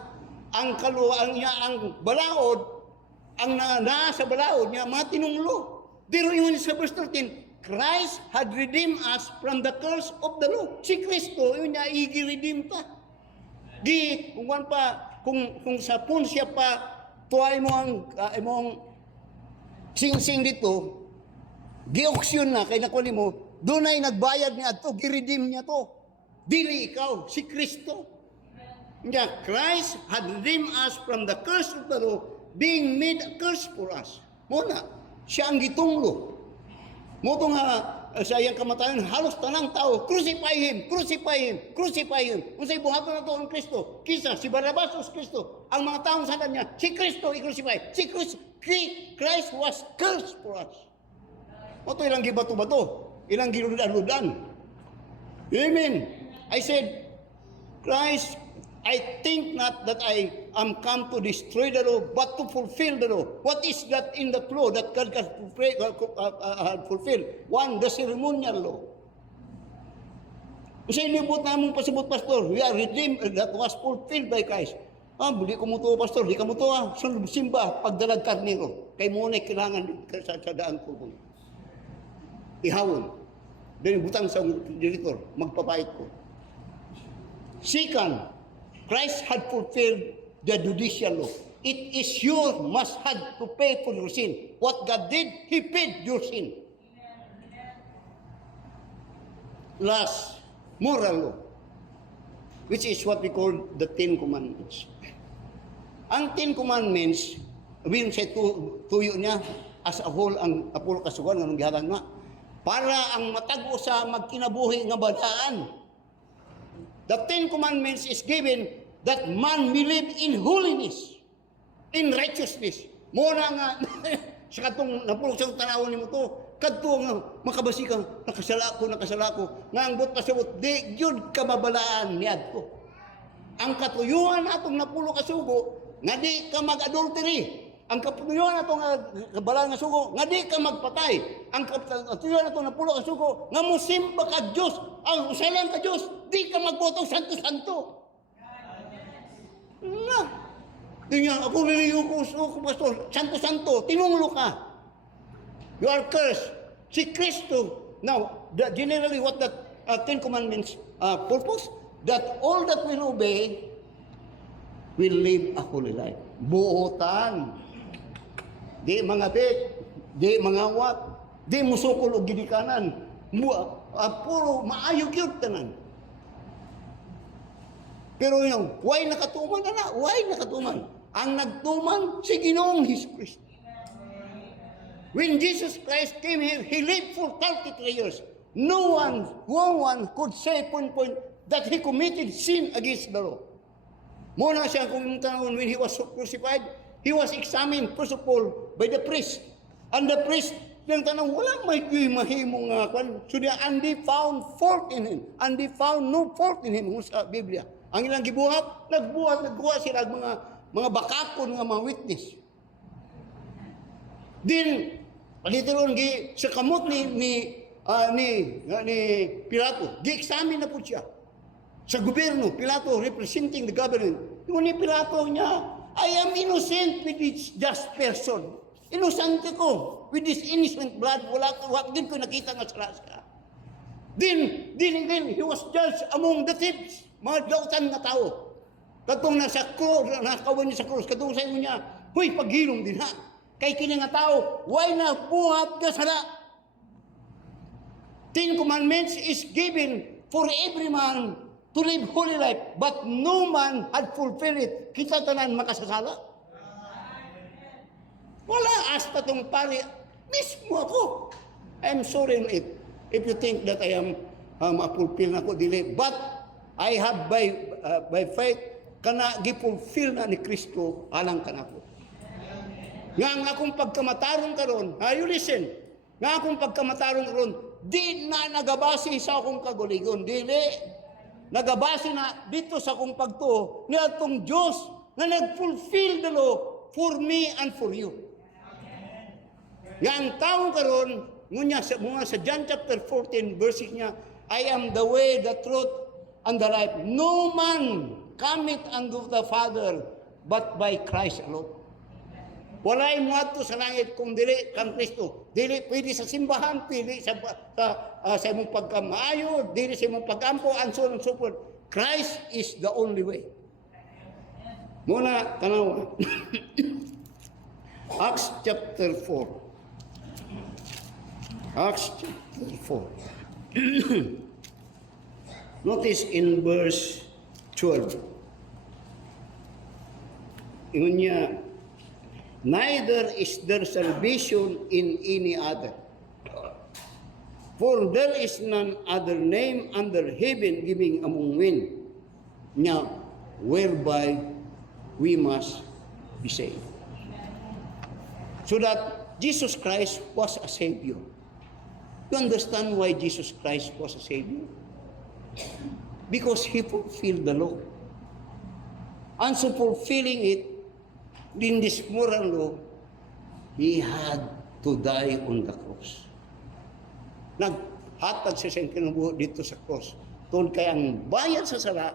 ang kaluwaan niya, ang balaod, ang nasa balaod niya, mga tinunglo. Pero yun sa verse 13, Christ had redeemed us from the curse of the law. Si Kristo, yun niya, i-redeem ta. Di, kung sa pun siya pa, tuway mo ang sing-sing dito, gi-auction na, kay nakuha mo, doon ay nagbayad niya ito, gi-redeem niya to. Dili ikaw, si Kristo. Yeah, Christ had redeemed us from the curse of the law, being made a curse for us. Muna, siya ang gitunglo. Mo nga sa iyang kamatayon, halos tanang tao, crucify him, crucify him, crucify him. Kung sa'y buhaton na ito ang Kristo, kisa si Barnabas o si Kristo, ang mga taong sadan niya, si Kristo i-crucify. Christ was cursed for us. O ito ilang gibato-bato, ilang giludan-ludan. Amen. I said, Christ, I think not that I am come to destroy the law, but to fulfill the law. What is that in the law that God has fulfilled? One, the ceremonial law. Kasi inibot na mong pasabot, Pastor, we are redeemed, that was fulfilled by Christ. Di ko mo to, Pastor, di ka mo to, simba, pagdalag karnero. Kay mo na kailangan sa daan ko. Ihawon. Then butang sa director, magpapait ko. Second, Christ had fulfilled the judicial law. It is your must have to pay for your sin. What God did, He paid your sin. Last, moral law, which is what we call the Ten Commandments. Ang Ten Commandments, sabihin sa tuyo niya, as a whole, ang Apolo Kasugan, anong gihatag nga, para ang matago sa magkinabuhi nga badaan. The Ten Commandments is given that man may live in holiness, in righteousness. Muna nga, sa katong napulog sa tanawon ni mo to, kadto nga makabasi kang nakasala ko, nga ang but pasabot, di yun kamabalaan niad ko. Ang katuyuan atong napulog kasugo, nga di ka mag-adultery. Ang katuyuan atong kabalaan nga sugo, nga di ka magpatay. Ang katuyuan atong napulog kasugo, nga musimba ka Diyos, ang usalan ka Diyos, di ka magboto santo-santo. Na. Tingnan, ako niliyo ko, Pastor, santo-santo, tinunglo ka. You are cursed. Si Kristo. Now, generally what the Ten Commandments purpose, that all that will obey will live a holy life. Buotan. Di mga bit, di mga wat, di musukol o ginikanan. puro maayog yun tanan. Pero yung why nakatuman na? Why nakatuman? Ang nagtuman si Ginoong Hesus Kristo. When Jesus Christ came here, He lived for 33 years. No one could say point that He committed sin against the law. Muna siya kung tanong when He was crucified, He was examined first of all by the priest. And the priest yung tanong, walang may mahimong kwan. So and they found fault in Him. And they found no fault in Him sa Biblia. Ang ilang gibuhat, nagbuhat sila mga bakakon, mga witness. Then, paliteron sa kamot ni Pilato, gi-examine na po siya. Sa gobyerno, Pilato representing the government. Yung ni Pilato niya, I am innocent with this just person. Innocent ko. With this innocent blood, wala din ko nakita nga sa Then, he was judged among the thieves. Mga dautan na tao. Katong nasa cross, nakawan niya sa cross, katong sa inyo niya, huy, paghilom din ha. Kay kini nga tao, why na buhat ka sala? 10 commandments is given for every man to live holy life, but no man had fulfilled it. Kita tanan makasasala. Wala asta tong pari, mismo ako. I'm sorry if you think that I am ma-fulfill na ko dili, but I have by faith kana gifulfill na ni Kristo alang kanako. Nga ang akong pagkamataron karon, you listen. Nga akong pagkamataron karon, di na nagabasi sa akong kaguligon, dili nagabasi na dito sa akong pagtuo ni atong Dios na nagfulfill the law for me and for you. Nga ang taong karon ngunya sa John chapter 14 verses niya, I am the way, the truth, and the life. No man cometh unto the Father but by Christ alone. Walay muadto sa langit kung dili kang Kristo. Dili pwede sa simbahan, pwede sa imong pagkamaayo, dili sa imong pag-ampo, and so on and so forth. Christ is the only way. Muna tanaw. Acts chapter 4. Acts chapter 4. Notice in verse 12. Ingon niya, neither is there salvation in any other. For there is none other name under heaven given among men, now whereby we must be saved. So that Jesus Christ was a Savior. You understand why Jesus Christ was a Savior? Because He fulfilled the law. And so fulfilling it, in this moral law, He had to die on the cross. Naghatag siya siyang kinabuhi dito sa cross. Tungkol kay ang bayad sa sala,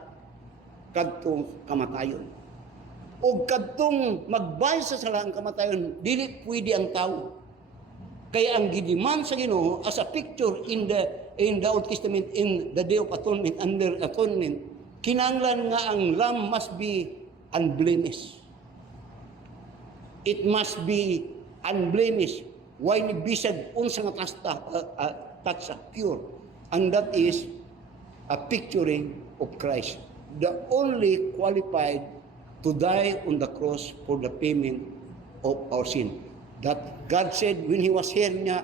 kadtong kamatayon. O kadtong magbayad sa sala ang kamatayon, dili pwede ang tao. Kaya ang gidiman sa Ginoo as a picture in the Old Testament, in the Day of Atonement, under atonement, kinanglan nga ang lamb must be unblemished. It must be unblemished. Why ni bisag unsa nga tatsa pure. And that is a picturing of Christ, the only qualified to die on the cross for the payment of our sin. That God said when He was here niya,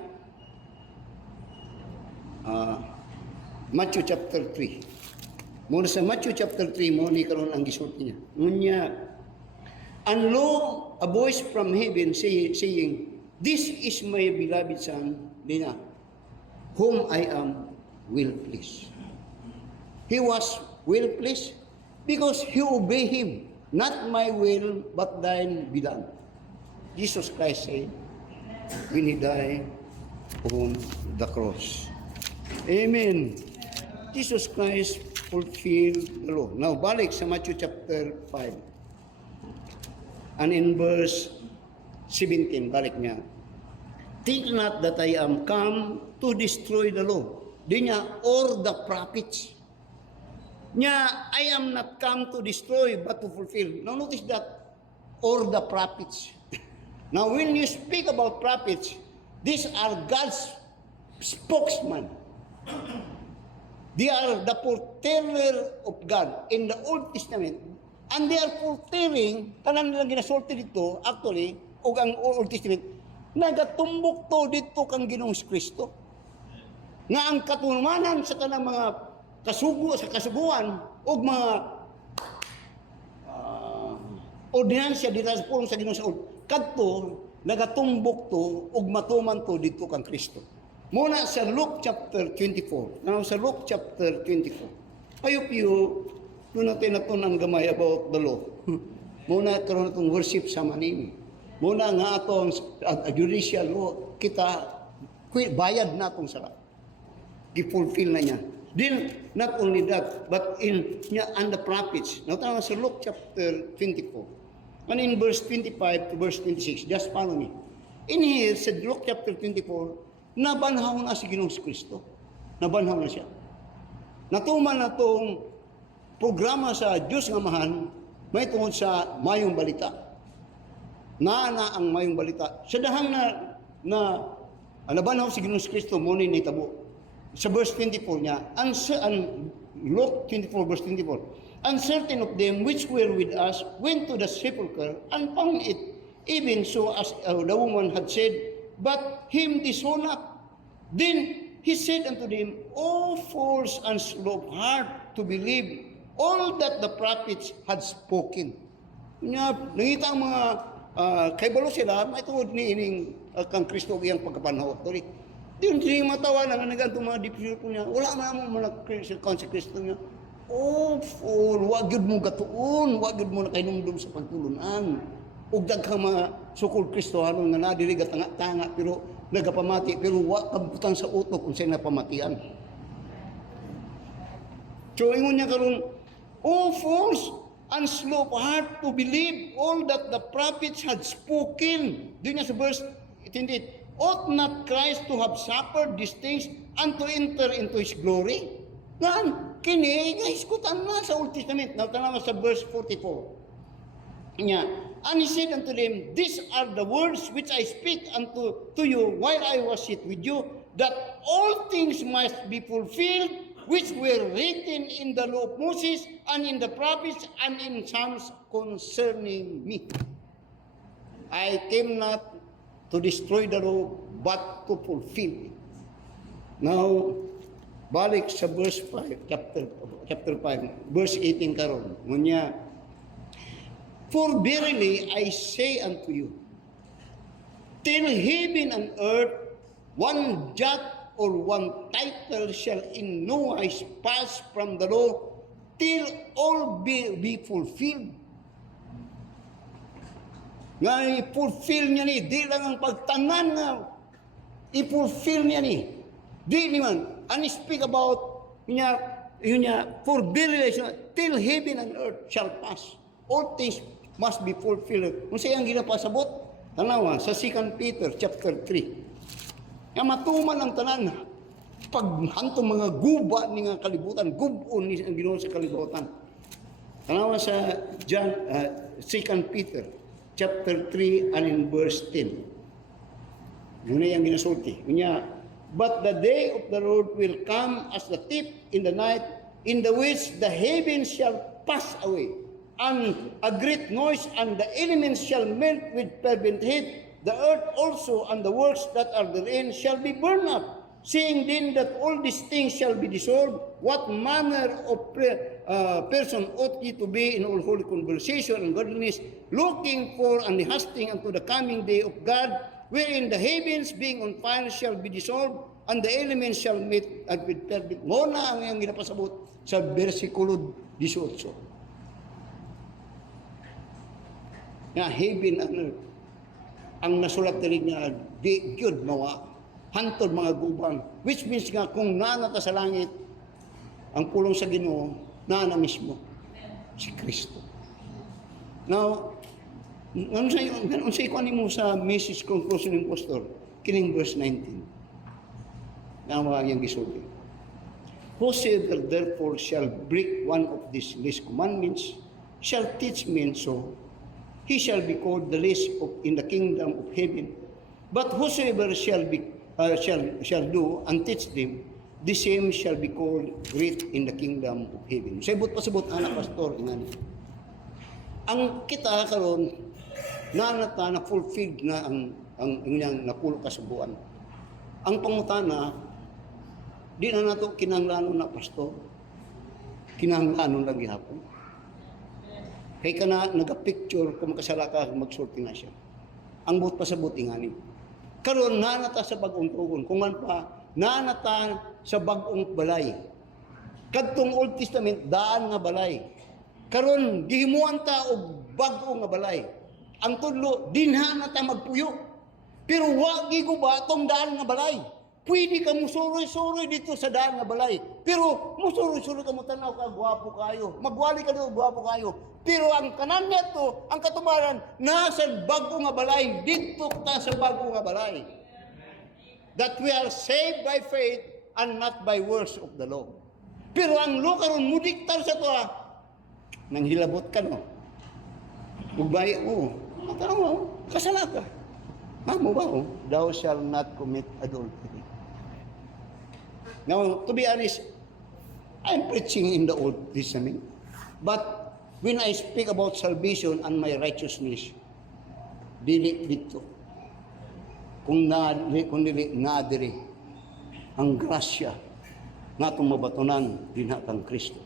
Matthew chapter 3. Muna sa Matthew chapter 3, mo ni karon ang gisulti niya. Ngunya, and lo, a voice from heaven saying, this is my beloved Son, Lina, whom I am well pleased. He was well pleased because He obeyed Him. Not my will, but thine be done. Jesus Christ said, when He died on the cross. Amen. Jesus Christ fulfilled the law. Now, balik sa Matthew chapter 5. And in verse 17, balik niya. Think not that I am come to destroy the law. Di niya, or the prophets. Niya, I am not come to destroy, but to fulfill. Now, notice that, or the prophets. Now, when you speak about prophets, these are God's spokesman. They are the foreteller of God in the Old Testament. And they are foretelling, tanan nilang ginasulti dito, actually, o ang Old Testament, nagatumbok to dito kang Ginoong Kristo. Nga ang katumanan sa kanang mga kasuguan o mga ordinansya dito sa pulong sa Ginoong sa kadto nagatumbok to ug matuman to dito kang Kristo. Muna sa Luke chapter 24. Now sa Luke chapter 24. I hope you do natin ang gamay about the law. Muna karon atong worship sa manini. Muna nga atong judicial law kita bayad na atong sala. Gi-fulfill na niya. Then not only that, but in niya and the prophets. Now tama sa Luke chapter 24. And in verse 25 to verse 26, just follow me. In here, sa Luke chapter 24, nabanhaw na si Ginoong Kristo. Nabanhaw na siya. Natuman na itong programa sa Diyos nga Amahan, may tungod sa mayong balita. Na ang mayong balita. Sa dahang nabanhaw si Ginoong Kristo, muna nitabo. Sa verse 24 niya, Luke 24 verse 24, and certain of them which were with us went to the sepulchre and found it even so as the woman had said, but him they saw not. Then he said unto them, O fools and slow of heart to believe all that the prophets had spoken. Nangita ang mga kaibalo sila, may tungod ni ining kang Kristo iyang pagkapanahot. Di hindi matawa na naganto mga dipsyo niya. Wala man mo mga Kristo niya. Oh, fool, wag yun mo gatuon, wag yun mo na kainumdum sa pagtulunan. Ug daghang mga sukol Kristohano nga nadiri gatanga-tanga pero nagapamati pero wa kabutang sa utok kung sa'y napamatian. So ingon niya karon, oh fools and slow of heart to believe all that the prophets had spoken. Doon niya sa verse 28, ought not Christ to have suffered these things and to enter into His glory? Ngan, kini, iskutan na sa Old Testament. Tanawa sa verse 44. Niya, and he said unto them, these are the words which I speak to you while I was yet with you, that all things must be fulfilled which were written in the law of Moses and in the prophets and in Psalms concerning me. I came not to destroy the law, but to fulfill it. Now, balik sa verse 5, chapter 5, verse 18 karon. Ngunya, for verily I say unto you, till heaven and earth, one jot or one title shall in no wise pass from the law, till all be fulfilled. Nga i-fulfill niya ni, di lang ang pagtanan nga, i-fulfill niya ni. Di naman, and speak about for verily till heaven and earth shall pass. All things must be fulfilled. Kung sa'yo ang ginapasabot, tanawa, sa 2 Peter chapter 3. Nga matuman ang tanan, paghantong mga guba ni nga kalibutan, gubon ni ang Ginoo sa kalibutan. Tanawa sa 2 Peter chapter 3 and in verse 10. Yun na yung ginasulti. Kanya, but the day of the Lord will come as the thief in the night, in the which the heavens shall pass away, and a great noise, and the elements shall melt with fervent heat. The earth also and the works that are therein shall be burned up. Seeing then that all these things shall be dissolved, what manner of person ought ye to be in all holy conversation and godliness, looking for and hasting unto the coming day of God, wherein the heavens being on fire shall be dissolved, and the elements shall meet with perfect. Muna ang iyang ginapasabot sa versikulo 18. Nga heaven and earth, ang nasulat na rin nga, di gyud mawa, hantod mga guban, which means nga kung nanata sa langit, ang pulong sa Ginoo, nana mismo, si Kristo. Now, ano sa ikuan mo sa message conclusion ng pastor? Kining verse 19. Nawa yung gisulti. Whosoever therefore shall break one of these least commandments shall teach men so, he shall be called the least in the kingdom of heaven. But whosoever shall do and teach them, the same shall be called great in the kingdom of heaven. Sabot pasabot anak pastor ingani. Ang kita karon nanata na fulfilled na ang inyang napulo kasubuan. Ang pangutana di na nato kinahanglanon na pastor. Kinahanglanon lang gihapon. Kay kana naga-picture kung makasala ka magsulti na siya. Ang buot pasabot ingani. Karon nanata sa bag-ong tugon kung man pa nanata sa bag-ong balay. Kadtong Old Testament daan nga balay. Karon gihimuan ta og bag-o nga balay. Ang tudlo dinha na ta magpuyo. Pero wa giguba tong daan nga balay. Pwede ka musuroy-suroy dito sa daan nga balay. Pero musuroy-suroy ka mo tanaw ka gwapo kayo. Magwali ka do gwapo kayo. Pero ang kanan neto, ang katubaran nasa bag-o nga balay. Dito ta sa bag-o nga balay. That we are saved by faith and not by works of the law. Pero ang law karon mudiktar sa to nang hilabot ka no. Ugbay o. Matanaw mo, kasala ka. Mo ba o? Thou shall not commit adultery. Now, to be honest, I'm preaching in the Old Testament. But when I speak about salvation and my righteousness, dili dito. Kung dili nadiri ang grasya nga itong mabatunan dinhatang Kristo.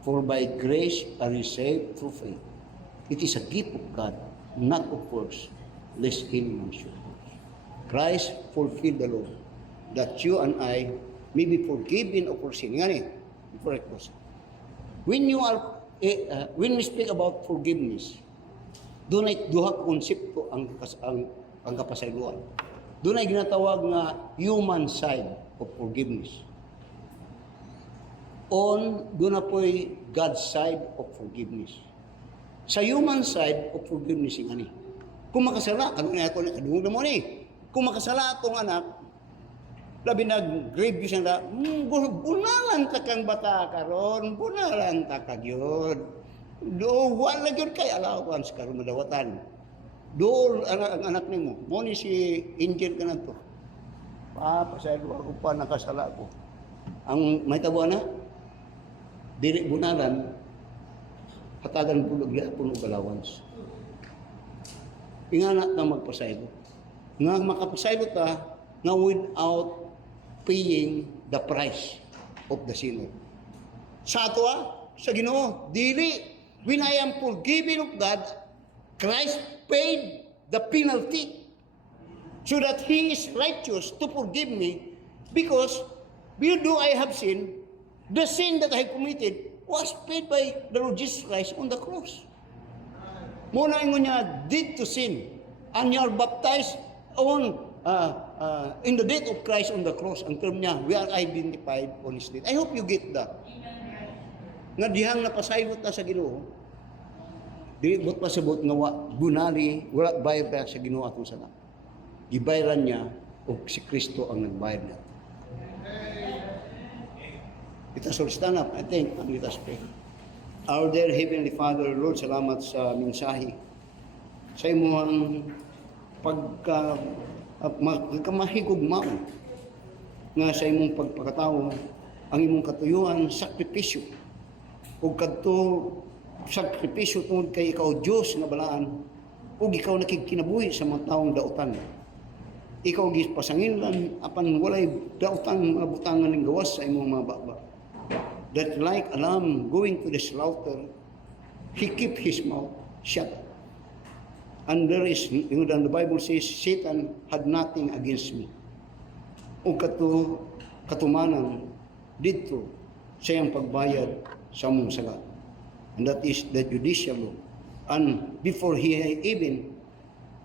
For by grace are you saved through faith. It is a gift of God, not of works, lest any man should boast. Christ fulfilled the law, that you and I may be forgiven of our sin. Ngani, before I close. When we speak about forgiveness, doon ay duha konsepto ang kapasayloan. Doon ay ginatawag nga human side of forgiveness. Doon na po'y God's side of forgiveness. Sa human side of forgiveness ngani. Kung makasala, kanong na ako kadungog na mo ni. Kung makasala atong anak, labi nag-grave siya na, bunalan ta kang bata karon, bunalan ta kagyod. Do wala gyud kay allowance karon madawatan. Do ang anak nimo, mo ni si Angel kanadto. Pasaylo ako pa nakasala ko. Ang may tabo na dili bunalan hatagan pulog gyapon og allowance. Ingana na magpasaylo. Nga makapasaylo ta nga without paying the price of the sinner. Sa ato sa Ginoo, dili. When I am forgiven of God, Christ paid the penalty so that He is righteous to forgive me because although I have sinned, the sin that I committed was paid by the Lord Jesus Christ on the cross. Muna ingon niya, dead to sin, and you are baptized on in the death of Christ on the cross. Ang term niya, we are identified on His death. I hope you get that. Nga dihang napasayot na sa Ginoo, di bot pasabot nga gunali, wala bayad pa sa Ginoo atong sana. Gibayaran niya o si Kristo ang nagbayad niya. Let us all stand up, I think, and let us pray. Our dear Heavenly Father, Lord, salamat sa mensahe. Sa imong pagkamahigugmao nga sa imong pagpakatao, ang imong katuyuan, sakripisyo. O kadto sakripisyo tungod kay ikaw Diyos nga balaan, o ikaw nakikinabuhi sa mga taong dautan. Ikaw gispasanginlan, apan walay dautan mga butangan ng gawas sa imong mga baba. That like a lamb going to the slaughter, he keep his mouth shut. And there is, and the Bible says, Satan had nothing against me. O katumanan dito sa iyang pagbayad sa mong salat. And that is the judicial law. And before he even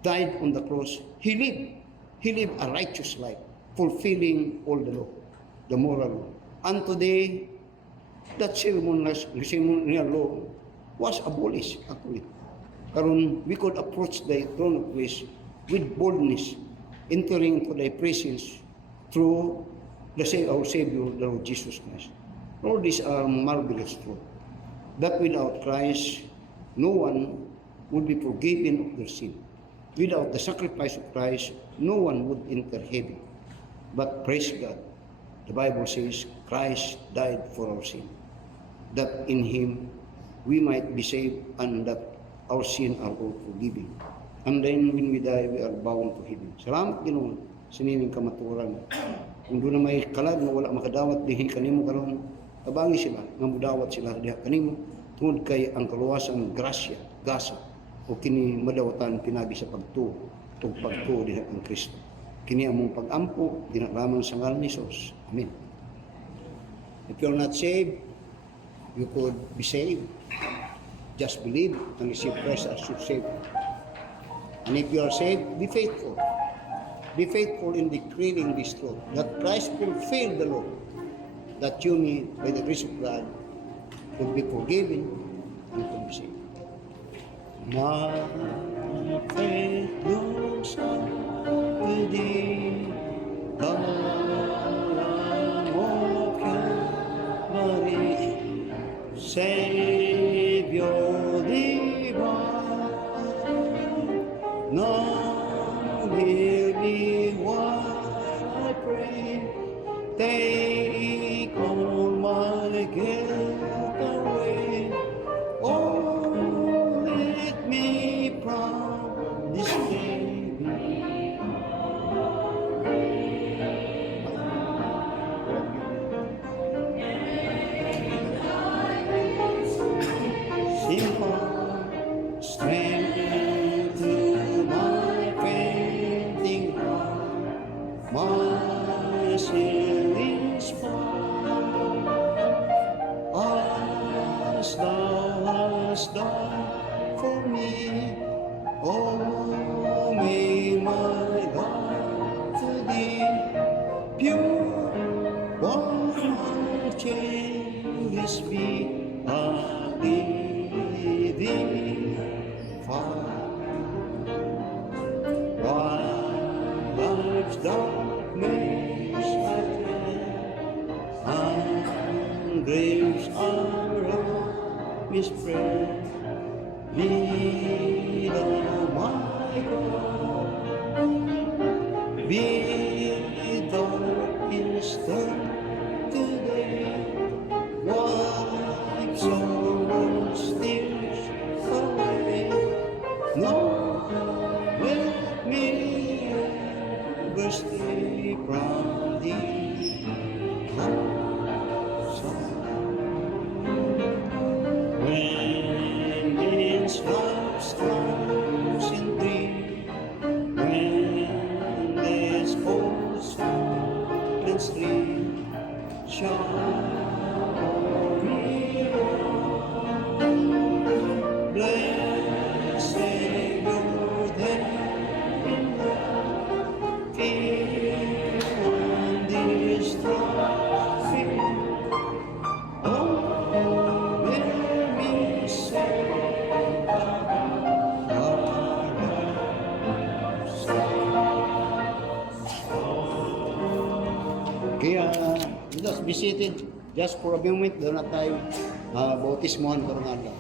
died on the cross, he lived a righteous life, fulfilling all the law, the moral law. And today, that ceremonial law was abolished actually. Karon we could approach the throne of grace with boldness, entering into thy presence through our Savior, the Lord Jesus Christ. Lord, these are marvelous truth. That without Christ, no one would be forgiven of their sin. Without the sacrifice of Christ, no one would enter heaven. But praise God, The Bible says Christ died for our sin, that in Him we might be saved and that our sin are all forgiven. And then when we die, we are bound to heaven. Salamat Ginoo sa nining kamatuoran. Kung doon na may kalag na wala makadawat dihi kanimo karon, tabangi sila nga mudawat sila diha kanimo tungod kay ang kaluwasan grasya, gasa o kini madawatan pinaagi sa pagtuo ug pagtuo diha kang Kristo. Kini among pag-ampo ginalaman sa ngalan ni Jesus. Amen. If you're not saved, you could be saved. Just believe and receive Christ as your Savior. And if you are saved, be faithful. Be faithful in declaring this truth, that Christ fulfilled the law, that you may, by the grace of God, could be forgiven and could be saved. My faith looks up to thee, the Lamb of Calvary, Savior divine. Now hear me while I pray, take all my guilt away. Oh, let me proud this day be. Simple strength to my fainting heart, my sin spot, as thou hast done for me. Oh, may my God to thee pure one changes be a living fire. While life's dark maze I tread, and graves are up His prayer, lead, oh my God, be thou instead today, wipe sorrow's tears away. No, let me ever stay from thee. When in life's trials in thee, when this old silent stream shall me blessed Savior, there in the field on this traffic. Oh, let me say, kaya, just be seated just for a moment, doon na tayo bautismohan karong adlaw.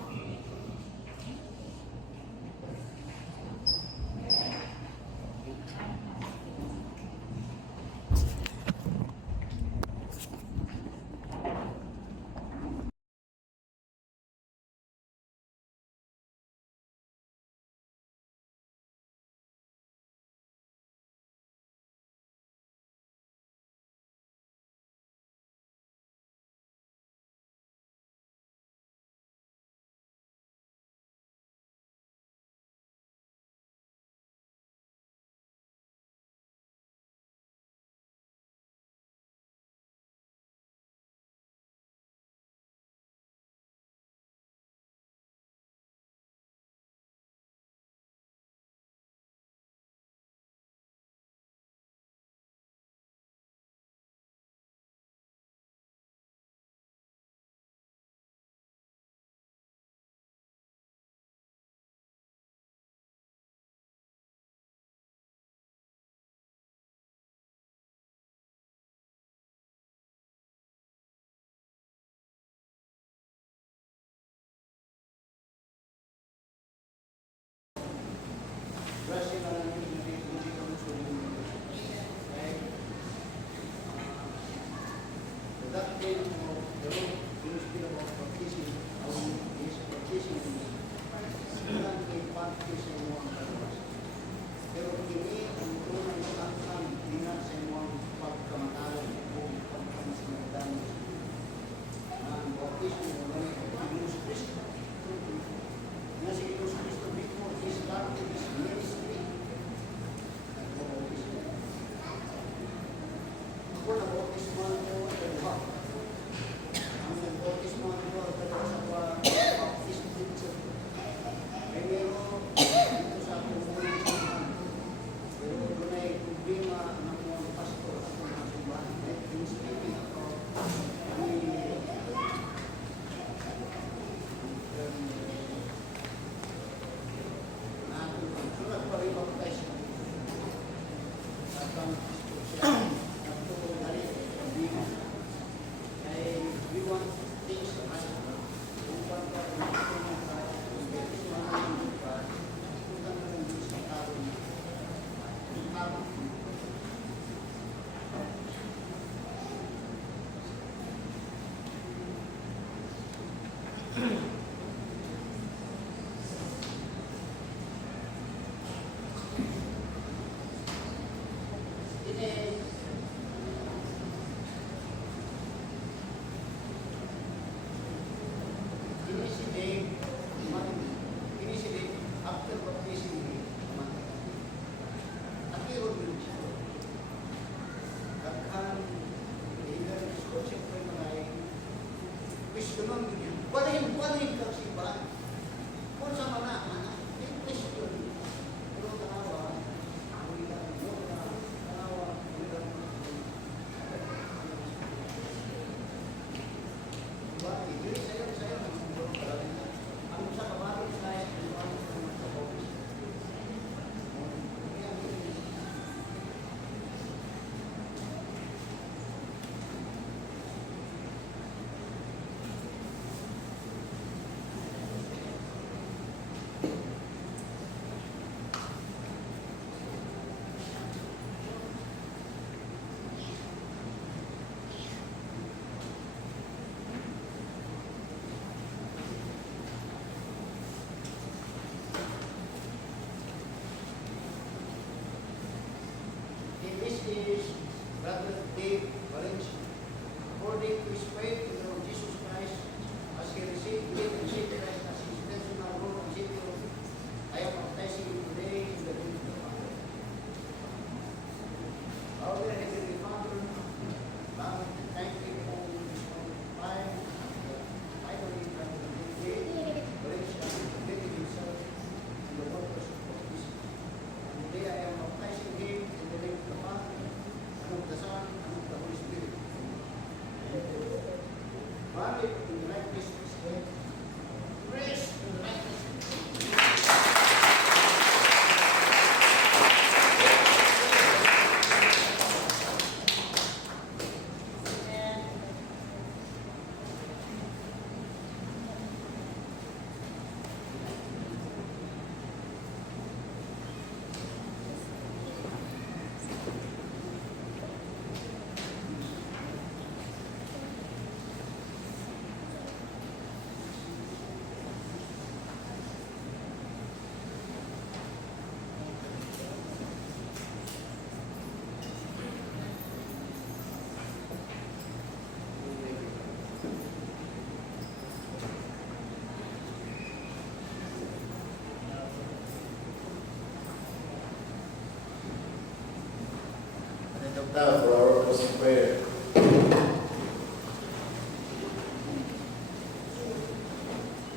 Now for our closing prayer.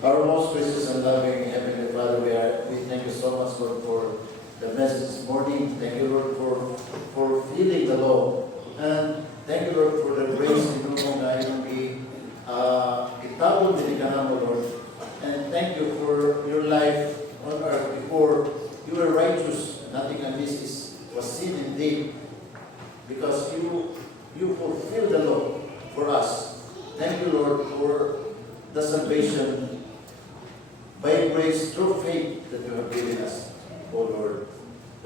Our most gracious and loving Heavenly Father, we thank you so much, Lord, for the message this morning. Thank you, Lord, for feeling the law. And thank you, Lord, for the grace in whom na itawag dinikahan mo, Lord. And thank you for your life on earth before you were righteous. Nothing amiss was sin indeed. Because you fulfill the law for us. Thank you, Lord, for the salvation by grace through faith that you have given us, O Lord.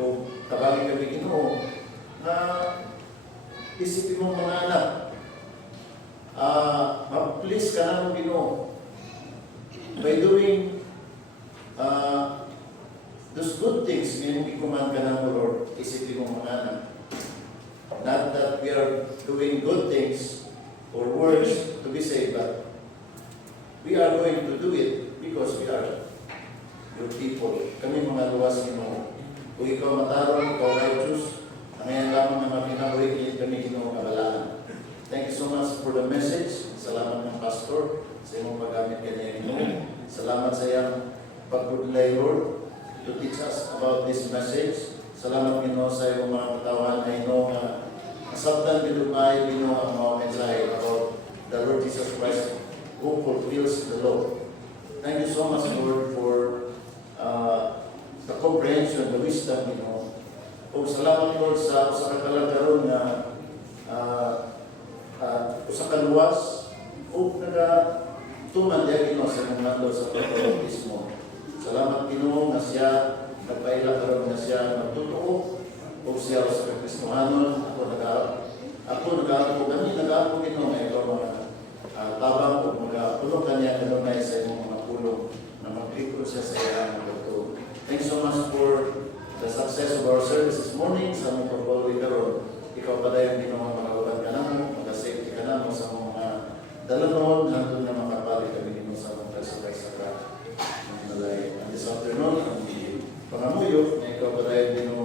So, tabagin kami, Ginoo, na isipin mo mga anak, mag-please ka naman, Ginoo, by doing those good things, ngayon ikuman ka naman, Lord, isipin mo mga anak. Not that we are doing good things or works to be saved, but we are going to do it because we are your people. Kami mga luwas Ginoo. Kung ikaw matarong, ikaw righteous, ang ngayon lamang na mapinabuhi, kami Ginoo kabalaan. Thank you so much for the message. Salamat ng pastor sa imong paggamit kanya Ginoo. Salamat sa iyang pagpudlay, Lord, to teach us about this message. Salamat Ginoo sa iyong mga katawan na Ginoo nga sabtan binubay Ginoo ang mga mensahe about the Lord Jesus Christ who fulfills the law. Thank you so much, Lord, for the comprehension, the wisdom, Ginoo, O salamat Lord sa usa ka kalagaron nga usa ka luwas o tuman diya Ginoo sa mga Lord sa pagkabautismo. Salamat Ginoo nga siya nagpaila karon nga siya magtotoo o siya sa Kristohanon. Ako nag-aapo kami Ginoo nga ikaw mga tabang o mga kanya kanunay sa imong mga pulong na magpikon siya sa iyang pagtuo. Thanks so much for the success of our service this morning. Sa mong pagbawi karon, ikaw pa dayon Ginoo magawagan ka namo, maga-safety ka namo sa mga dalanon hangtod na makapali kami Ginoo sa mong pagsakay sa ka. And this afternoon, ang pangamuyo na ikaw pa dayon Ginoo